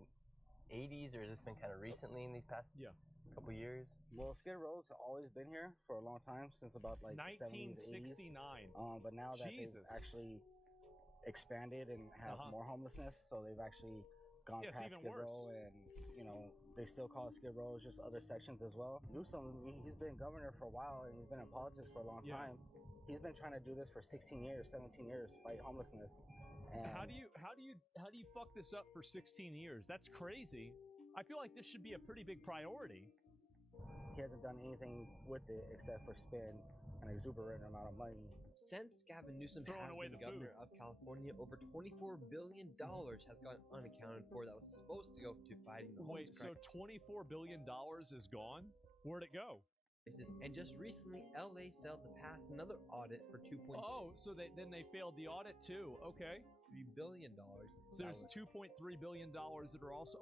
80s, or has this been kind of recently in these past couple years? Well, Skid Row's always been here for a long time, since about like 1969. But now that they've actually expanded and have more homelessness, so they've actually gone past Skid Row, and you know, they still call it Skid Row. It's just other sections as well. Newsom, he's been governor for a while, and he's been in politics for a long time. He's been trying to do this for 16 years, 17 years, fight homelessness. And how do you fuck this up for 16 years? That's crazy. I feel like this should be a pretty big priority. He hasn't done anything with it except for spend an exuberant amount of money. Since Gavin Newsom has been governor of California, over $24 billion has gone unaccounted for that was supposed to go to fighting the homeless crisis. So $24 billion is gone? Where'd it go? And just recently, LA failed to pass another audit for 2.3 Oh, so then they failed the audit too. Okay. billion. So there's $2.3 billion that are also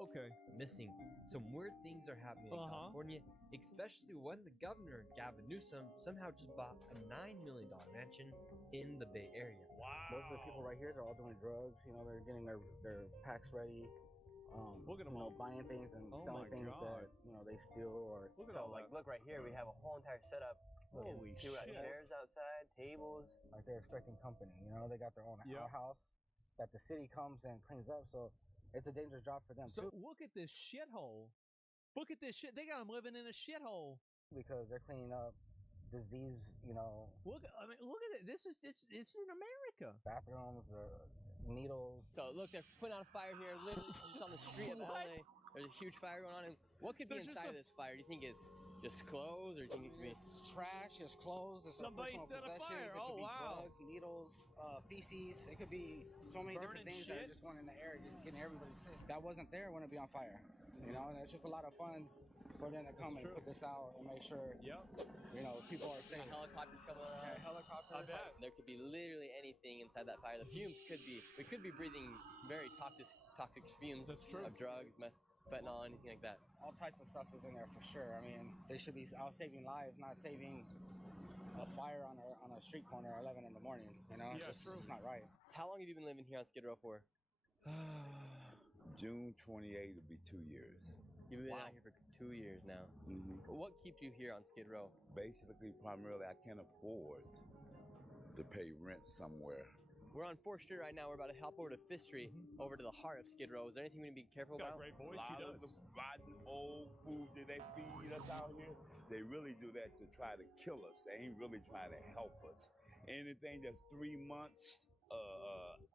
missing. Some weird things are happening in California, especially when the governor, Gavin Newsom, somehow just bought a $9 million mansion in the Bay Area. Wow. Most of the people right here, they're all doing drugs. You know, they're getting their packs ready. Look at them all buying things and selling things that they steal or. Look right here, we have a whole entire setup. Holy shit! Chairs outside, tables. Like they're expecting company. You know, they got their own outhouse that the city comes and cleans up. So it's a dangerous job for them too. Look at this shithole. Look at this shit. They got them living in a shithole because they're cleaning up disease. Look at it. This is in America. Bathrooms, needles. So look, they're putting out a fire here, literally just on the street of LA. There's a huge fire going on, and what could be inside of this fire? Do you think it's just clothes, or do you think it could be trash? It's clothes. It's somebody set a fire. It could be drugs, needles, feces. It could be so many different things that are just going in the air, getting everybody sick. That wasn't there when it be on fire. You know, and it's just a lot of funds for them to come and put this out and make sure. People are safe. Helicopters coming around. Yeah, helicopters. I bet. There could be literally anything inside that fire. The fumes we could be breathing very toxic fumes. That's true. Of drugs, fentanyl, anything like that. All types of stuff is in there for sure. I mean, they should be out saving lives, not saving a fire on a street corner at 11 in the morning. You know, it's not right. How long have you been living here on Skid Row for? June 28th will be 2 years. You've been out here for 2 years now. Mm-hmm. What keeps you here on Skid Row? Basically, primarily, I can't afford to pay rent somewhere. We're on 4th Street right now. We're about to hop over to 5th Street, over to the heart of Skid Row. Is there anything we need to be careful about? Great voice. A lot of the rotten old food that they feed us out here, they really do that to try to kill us. They ain't really trying to help us. Anything that's 3 months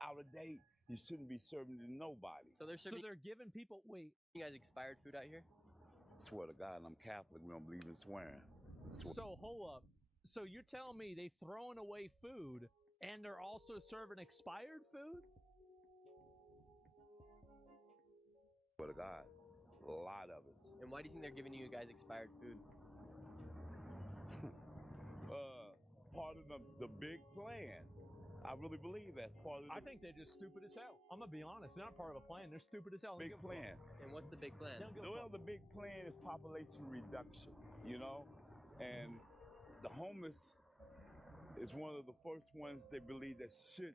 out of date, you shouldn't be serving to nobody. So they're giving people. Wait, you guys expired food out here? Swear to God, I'm Catholic. We don't believe in swearing. So hold up. So you're telling me they throwing away food? And they're also serving expired food? Swear to God, a lot of it. And why do you think they're giving you guys expired food? Part of the big plan. I really believe that's part of I think they're just stupid as hell. I'm going to be honest. They're not part of a plan. They're stupid as hell. Big plan. And what's the big plan? Well, the big plan is population reduction, and the homeless is one of the first ones they believe that should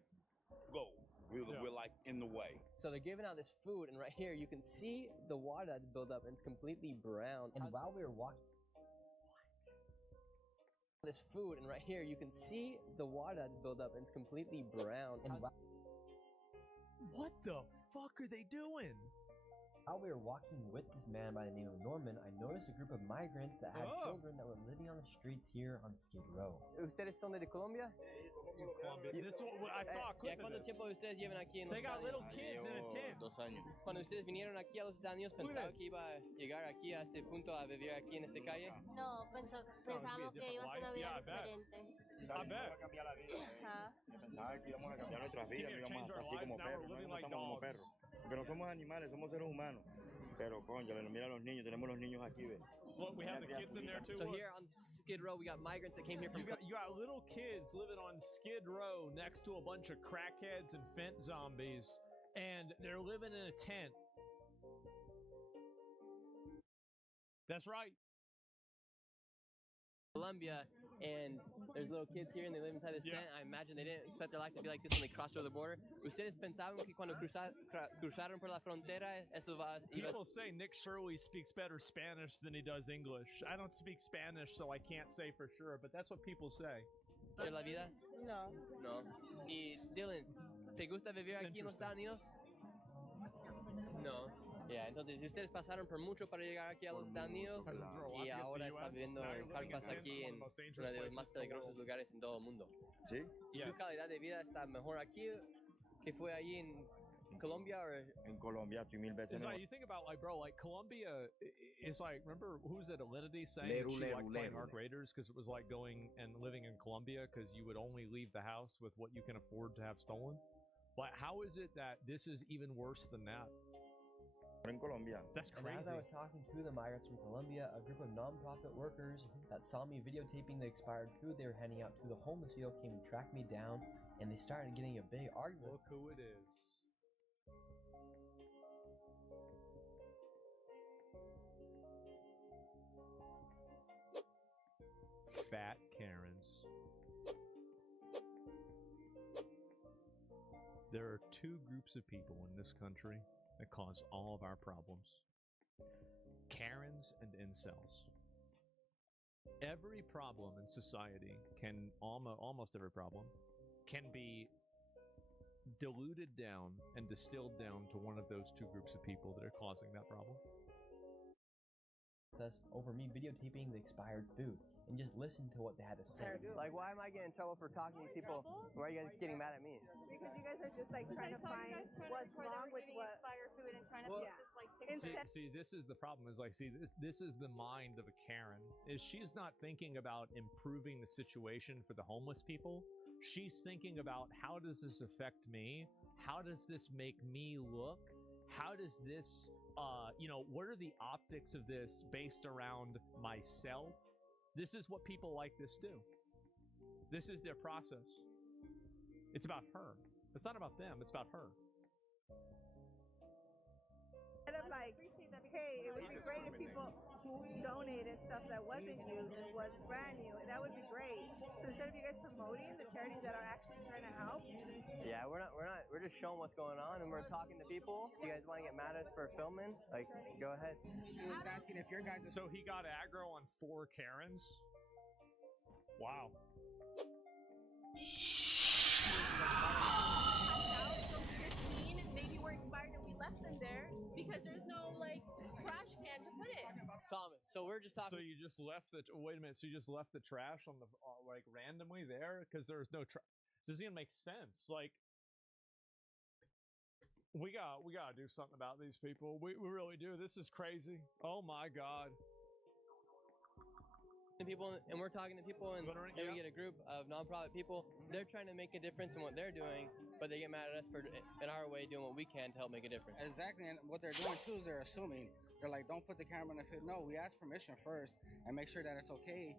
go. We're like in the way. So they're giving out this food, and right here you can see the water that's built up, and it's completely brown. And while we were walking, this food, and right here you can see the water that's built up, and it's completely brown. And what the fuck are they doing? While we were walking with this man by the name of Norman, I noticed a group of migrants that had children that were living on the streets here on Skid Row. ¿Ustedes son de Colombia? I saw a clip of ¿Cuánto this. tiempo ustedes llevan aquí en los They got Estados little Unidos? kids in a tent. 2 años. Cuando ustedes vinieron aquí a los Estados Unidos, ¿pensaban que iba a llegar aquí a este punto a vivir aquí en esta calle? No, pensamos que iba a ser una vida diferente. I bet. Ajá. Que íbamos a cambiar nuestras vidas, no íbamos a estar así como perros, no estamos como perros. Porque no somos animales, somos seres humanos. Pero, coño, mira a los niños, tenemos los niños aquí, ¿ves? Look, we have the kids in there too. So here on Skid Row, we got migrants that came here from... You got little kids living on Skid Row next to a bunch of crackheads and fent zombies, and they're living in a tent. That's right. Colombia, and there's little kids here and they live inside this tent. I imagine they didn't expect their life to be like this when they crossed over the border. ¿Ustedes pensaban que cuando cruzaron por la frontera eso People say Nick Shirley speaks better Spanish than he does English. I don't speak Spanish, so I can't say for sure, but that's what people say. ¿Ser la vida? No. No. Y Dylan, ¿te gusta vivir aquí en los Estados Unidos? No. Entonces, si ustedes pasaron por mucho para llegar aquí a los Estados Unidos y ahora está viviendo en carpas aquí en uno de los más peligrosos lugares en todo el mundo. ¿Sí? ¿Y tu calidad de vida está mejor aquí que fue allí en Colombia? En Colombia, estoy 1000 veces mejor. You think about, like, bro, like, Colombia is like, remember, who's it, Alinity saying that she liked playing Arc Raiders because it was like going and living in Colombia because you would only leave the house with what you can afford to have stolen? But how is it that this is even worse than that? En Colombia. That's And as I was talking to the migrants from Colombia, a group of non-profit workers that saw me videotaping the expired food they were handing out to the homeless people came and tracked me down, and they started getting a big argument. Look who it is. Fat Karens. There are two groups of people in this country that cause all of our problems. Karens and incels. Every problem in society can, almost every problem, can be diluted down and distilled down to one of those two groups of people that are causing that problem. Us over me videotaping the expired food and just listen to what they had to say. Like, why am I getting in trouble for talking to people? Why are you guys getting mad at me? Because you guys are just like trying to find what's wrong with what expired food and trying to See, this is the problem. Is like, see, this is the mind of a Karen. Is she's not thinking about improving the situation for the homeless people. She's thinking about, how does this affect me? How does this make me look? How does this, what are the optics of this based around myself? This is what people like this do. This is their process. It's about her. It's not about them. It's about her. Instead of like, hey, it would be great if people donated stuff that wasn't used and was brand new. That would be great. So instead of you guys promoting the charities that are actually trying to help. Yeah, we're not. We're just showing what's going on, and we're talking to people. Do you guys want to get mad at us for filming? Like, go ahead. He was asking if your guys. So he got aggro on 4 Karens. Wow. Maybe we're expired and we left them there because there's no like trash can to put it. Thomas, so we're just talking. So you just left the. Wait a minute. So you just left the trash on the like randomly there because there's no trash. Doesn't even make sense. Like, we gotta do something about these people. We really do. This is crazy. Oh my God. People, and we're talking to people, and then we get a group of nonprofit people. They're trying to make a difference in what they're doing, but they get mad at us for, in our way, doing what we can to help make a difference. Exactly, and what they're doing too is they're assuming. They're like, don't put the camera in the field. No, we ask permission first and make sure that it's okay.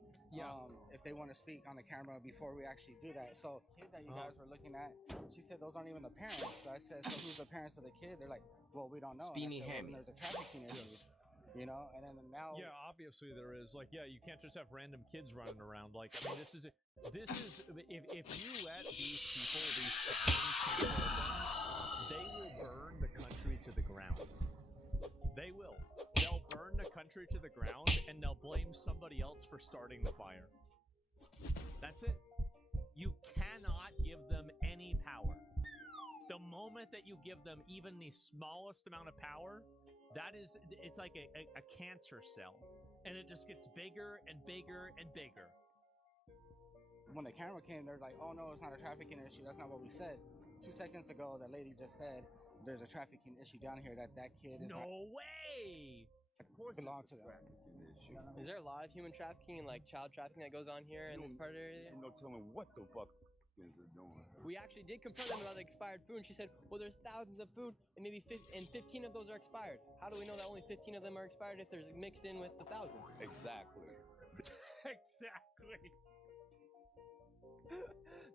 If they want to speak on the camera before we actually do that. So kid that you guys were looking at, she said those aren't even the parents. So I said, so who's the parents of the kid? They're like, well, we don't know. Speedy Hammy. There's a trafficking issue. You know, and then now. Yeah, obviously there is. Like, yeah, you can't just have random kids running around. Like, I mean, this is if you let these people, these consultants, they will burn the country to the ground. They will. They'll burn the country to the ground, and they'll blame somebody else for starting the fire. That's it. You cannot give them any power. The moment that you give them even the smallest amount of power, it's like a cancer cell, and it just gets bigger and bigger and bigger. When the camera came, they're like, oh no, it's not a trafficking issue. That's not what we said. 2 seconds ago, the lady just said there's a trafficking issue down here that kid is no way belong to them. Is there a lot of human trafficking and like child trafficking that goes on here in this part of the area? You know, tell me what the fuck is it doing. We actually did confront them about the expired food, and she said, well, there's thousands of food, and maybe 15 of those are expired. How do we know that only 15 of them are expired if there's mixed in with the 1,000? Exactly. Exactly.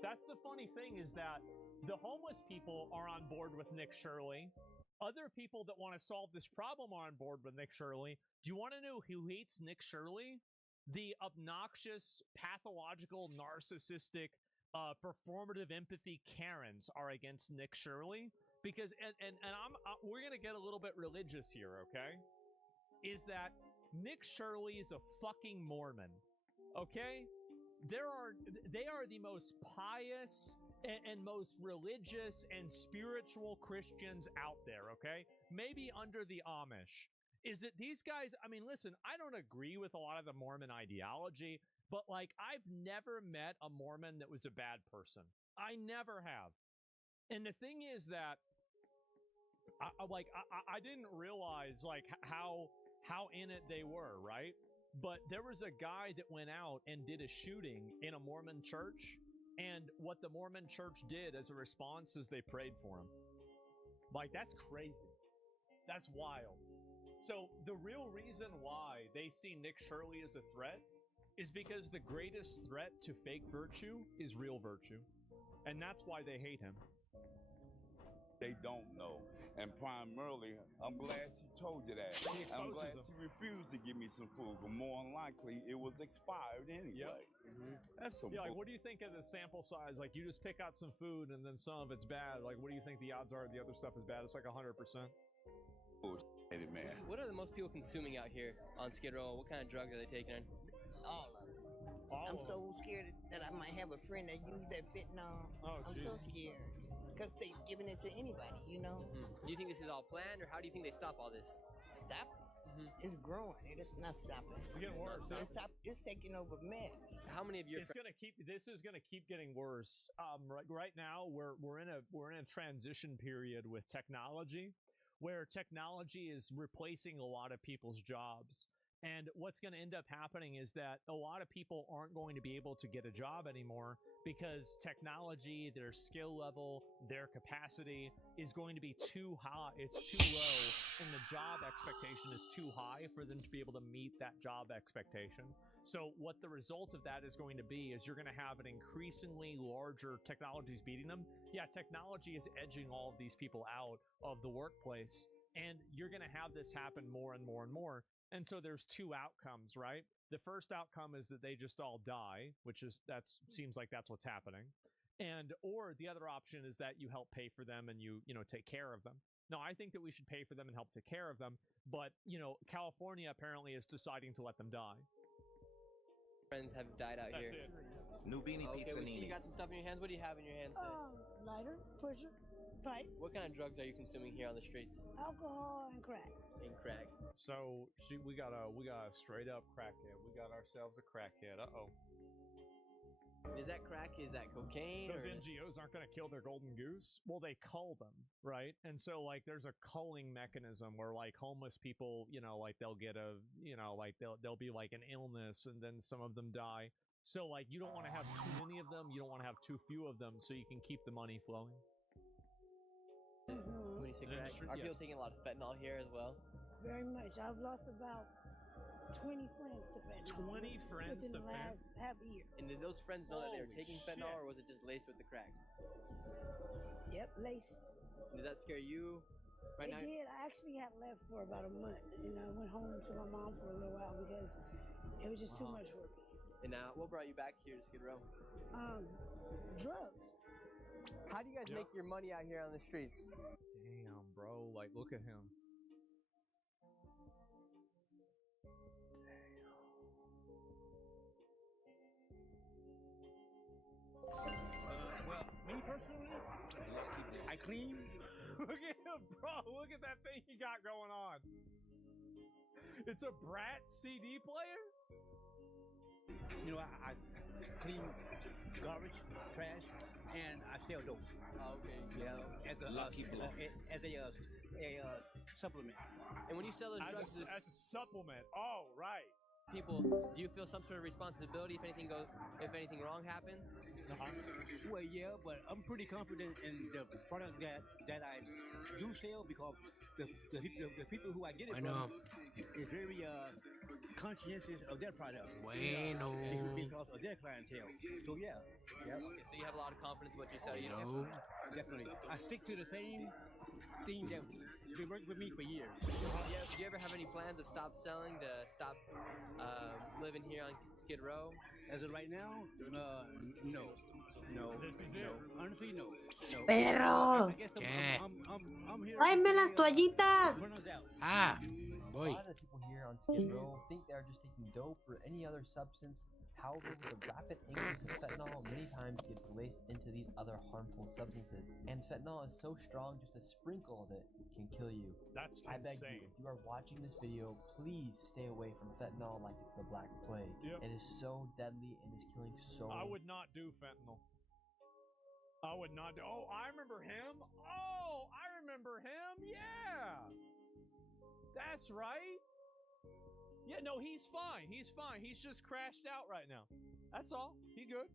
That's the funny thing, is that the homeless people are on board with Nick Shirley. Other people that want to solve this problem are on board with Nick Shirley. Do you want to know who hates Nick Shirley? The obnoxious, pathological, narcissistic, performative empathy Karens are against Nick Shirley, because we're gonna get a little bit religious here, okay? Is that Nick Shirley is a fucking Mormon, okay? They are the most pious and most religious and spiritual Christians out there, okay? Maybe under the Amish. Is that these guys, I mean, listen, I don't agree with a lot of the Mormon ideology, but, like, I've never met a Mormon that was a bad person. I never have. And the thing is that, I didn't realize, like, how in it they were, right? But there was a guy that went out and did a shooting in a Mormon church, and what the Mormon church did as a response is they prayed for him. Like, that's crazy. That's wild. So the real reason why they see Nick Shirley as a threat is because the greatest threat to fake virtue is real virtue. And that's why they hate him. They don't know. And primarily, I'm glad she told you that. He exposes I'm glad them. she refused to give me some food, but more than likely, it was expired anyway. That's some Yeah, like, what do you think of the sample size? Like, you just pick out some food and then some of it's bad. Like, what do you think the odds are the other stuff is bad? It's like 100%. bullshit, man. What are the most people consuming out here on Skid Row? What kind of drugs are they taking in? All of it. I'm so scared that I might have a friend that used that fentanyl. I'm so scared. Because they're giving it to anybody, you know? Do you think this is all planned, or how do you think they stop all this? Stop it? It's growing. It's not stopping. It's getting worse. It's taking over meth. How many of your This is gonna keep getting worse. Right now we're in a transition period with technology, where technology is replacing a lot of people's jobs. And what's going to end up happening is that a lot of people aren't going to be able to get a job anymore because technology, their skill level, their capacity is going to be too high. It's too low, and the job expectation is too high for them to be able to meet that job expectation. So what the result of that is going to be is you're going to have an increasingly larger technology's beating them. Yeah, technology is edging all of these people out of the workplace, and you're going to have this happen more and more and more. And so there's two outcomes, right? The first outcome is that they just all die, seems like that's what's happening. Or the other option is that you help pay for them and you take care of them. Now, I think that we should pay for them and help take care of them, but California apparently is deciding to let them die. Friends have died out here. That's it. New beanie pizza. Okay, we see you got some stuff in your hands. What do you have in your hands today? Lighter, pusher, pipe. What kind of drugs are you consuming here on the streets? Alcohol and crack. And crack. So we got a straight up crackhead. We got ourselves a crackhead. Uh-oh. Is that crack? Is that cocaine? Those NGOs aren't going to kill their golden goose. Well, they cull them, right? And so there's a culling mechanism where homeless people, they'll get there'll be an illness and then some of them die. So you don't want to have too many of them. You don't want to have too few of them, so you can keep the money flowing. When you say crack, are people taking a lot of fentanyl here as well? Very much. I've lost about 20 friends to fentanyl. 20 friends within to the last half a year. And did those friends know that they were taking fentanyl, or was it just laced with the crack? Yep, laced. Did that scare you? It did. I actually had left for about a month. I went home to my mom for a little while because it was just too much for me. And now, what brought you back here to Skid Row? Drugs. How do you guys make your money out here on the streets? Damn, bro. Look at him. Well, me personally, I clean. Look at him, bro. Look at that thing he got going on. It's a Brat CD player? I clean garbage, trash, and I sell dope. Okay. Yeah, as a supplement. And when you sell those drugs as a supplement, oh right. People, do you feel some sort of responsibility if anything wrong happens? Well, yeah, but I'm pretty confident in the product that I do sell because the people who I get it from is very conscientious of their product. Bueno. Because of their clientele. So yeah. Yep. Okay, so you have a lot of confidence in what you sell. Definitely. I stick to the same thing that been working with me for years. Do you ever have any plans of stop selling, to stop living here on Skid Row? As of right now, no. This is it. Honestly, no. Perro. I'm here. Tráeme las toallitas. A Voy. lot of the people here on Skid Row think they are just taking dope or any other substance. However, with the rapid increase of fentanyl, many times gets laced into these other harmful substances. And fentanyl is so strong, just a sprinkle of it can kill you. That's I beg insane. you, if you are watching this video, please stay away from fentanyl like it's the Black Plague. Yep. It is so deadly and is killing so I would not do fentanyl. I would not do. Oh, I remember him. Oh, I remember him. Yeah. That's right. Yeah, no, he's fine. He's fine. He's just crashed out right now. That's all. He good.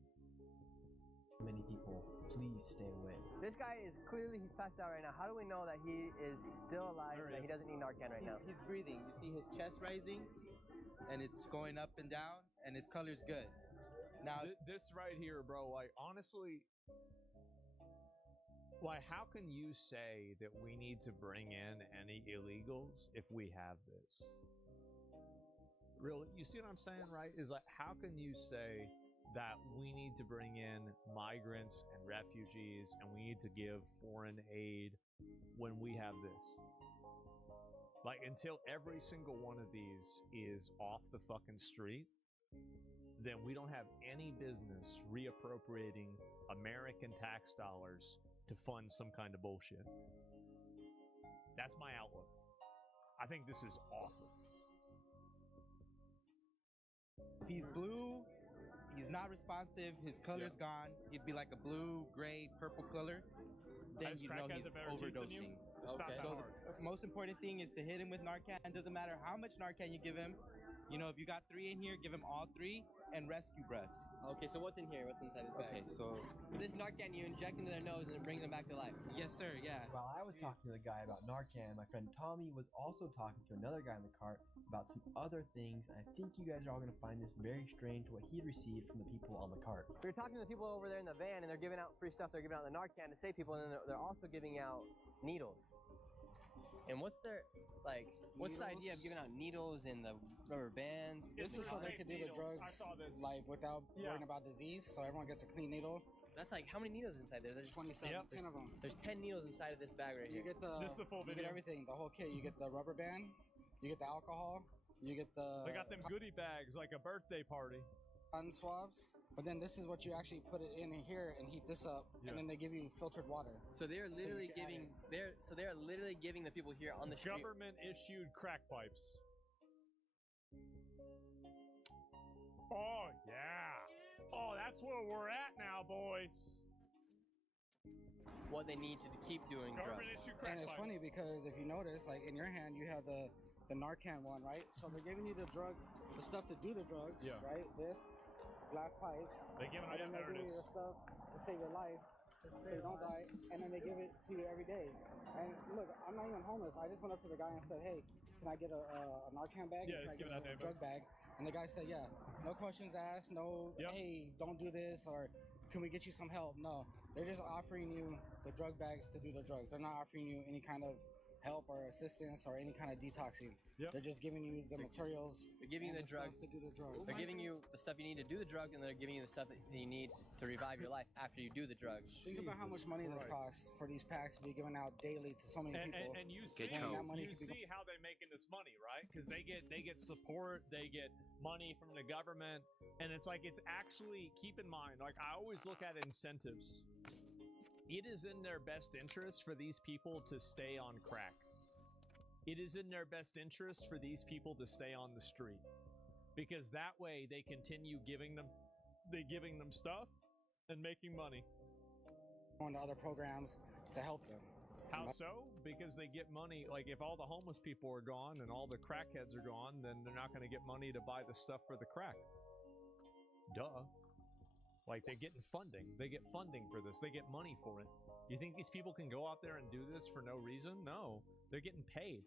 many people please stay away. This guy is clearly, he's passed out right now. How do we know that he is still alive and that he doesn't need Narcan right now? He's breathing. You see his chest rising, and it's going up and down, and his color's good. Now, this right here, bro, like, honestly, like, how can you say that we need to bring in any illegals if we have this? Really, you see what I'm saying, right? Is like, how can you say that we need to bring in migrants and refugees and we need to give foreign aid when we have this? Like, until every single one of these is off the fucking street, then we don't have any business reappropriating American tax dollars to fund some kind of bullshit. That's my outlook. I think this is awful. if he's blue, he's not responsive, his color's gone, he'd be like a blue, gray, purple color, then you know he's overdosing. Okay. So the most important thing is to hit him with Narcan. It doesn't matter how much Narcan you give him. You know, if you got 3 in here, give him all 3 and rescue breaths. Okay, so what's in here? What's inside this bag? Okay, so this Narcan you inject into their nose and it brings them back to life. Yes, sir, yeah. While I was talking to the guy about Narcan, my friend Tommy was also talking to another guy in the cart about some other things, and I think you guys are all going to find this very strange, what he received from the people on the cart. We were talking to the people over there in the van, and they're giving out free stuff. They're giving out the Narcan to save people, and then they're also giving out needles. And what's their, like, what's the idea of giving out needles and the rubber bands? This is so they could do the drugs, like, without worrying about disease, so everyone gets a clean needle. That's like, how many needles inside there? There's 27, 10 of them. There's 10 needles inside of this bag right here. You get the, you get everything, the whole kit. You get the rubber band, you get the alcohol, you get the... They got them goodie bags like a birthday party. Cotton swabs. But then this is what you actually put it in here and heat this up, and then they give you filtered water. So they're literally giving they're literally giving the people here on the street government issued crack pipes. Oh yeah. Oh, that's where we're at now, boys. What they need to keep doing drugs. And it's funny because if you notice, like in your hand you have the Narcan one, right? So they're giving you the drug, the stuff to do the drugs, right? This glass pipes. They give it and then they give you the stuff to save your life, so you don't die, and then they give it to you every day. And look, I'm not even homeless. I just went up to the guy and said, "Hey, can I get a Narcan bag? Yeah, can just give it out a drug bag?" And the guy said, "Yeah, no questions asked, no, hey, don't do this, or can we get you some help?" No, they're just offering you the drug bags to do the drugs. They're not offering you any kind of help or assistance or any kind of detoxing. They're just giving you the materials. They're giving you the drugs to do the drugs. They're giving you the stuff you need to do the drug, and they're giving you the stuff that you need to revive your life after you do the drugs. Think about how much money this costs for these packs to be given out daily to so many people. And you see, how they're making this money, right? Because they get support, they get money from the government, and it's like, it's actually, keep in mind, like I always look at incentives. It is in their best interest for these people to stay on crack. It is in their best interest for these people to stay on the street, because that way they continue giving them stuff and making money. On to other programs to help them. How so? Because they get money. Like if all the homeless people are gone and all the crackheads are gone, then they're not going to get money to buy the stuff for the crack. Duh. Like they're getting funding. They get funding for this. They get money for it. You think these people can go out there and do this for no reason? No. They're getting paid.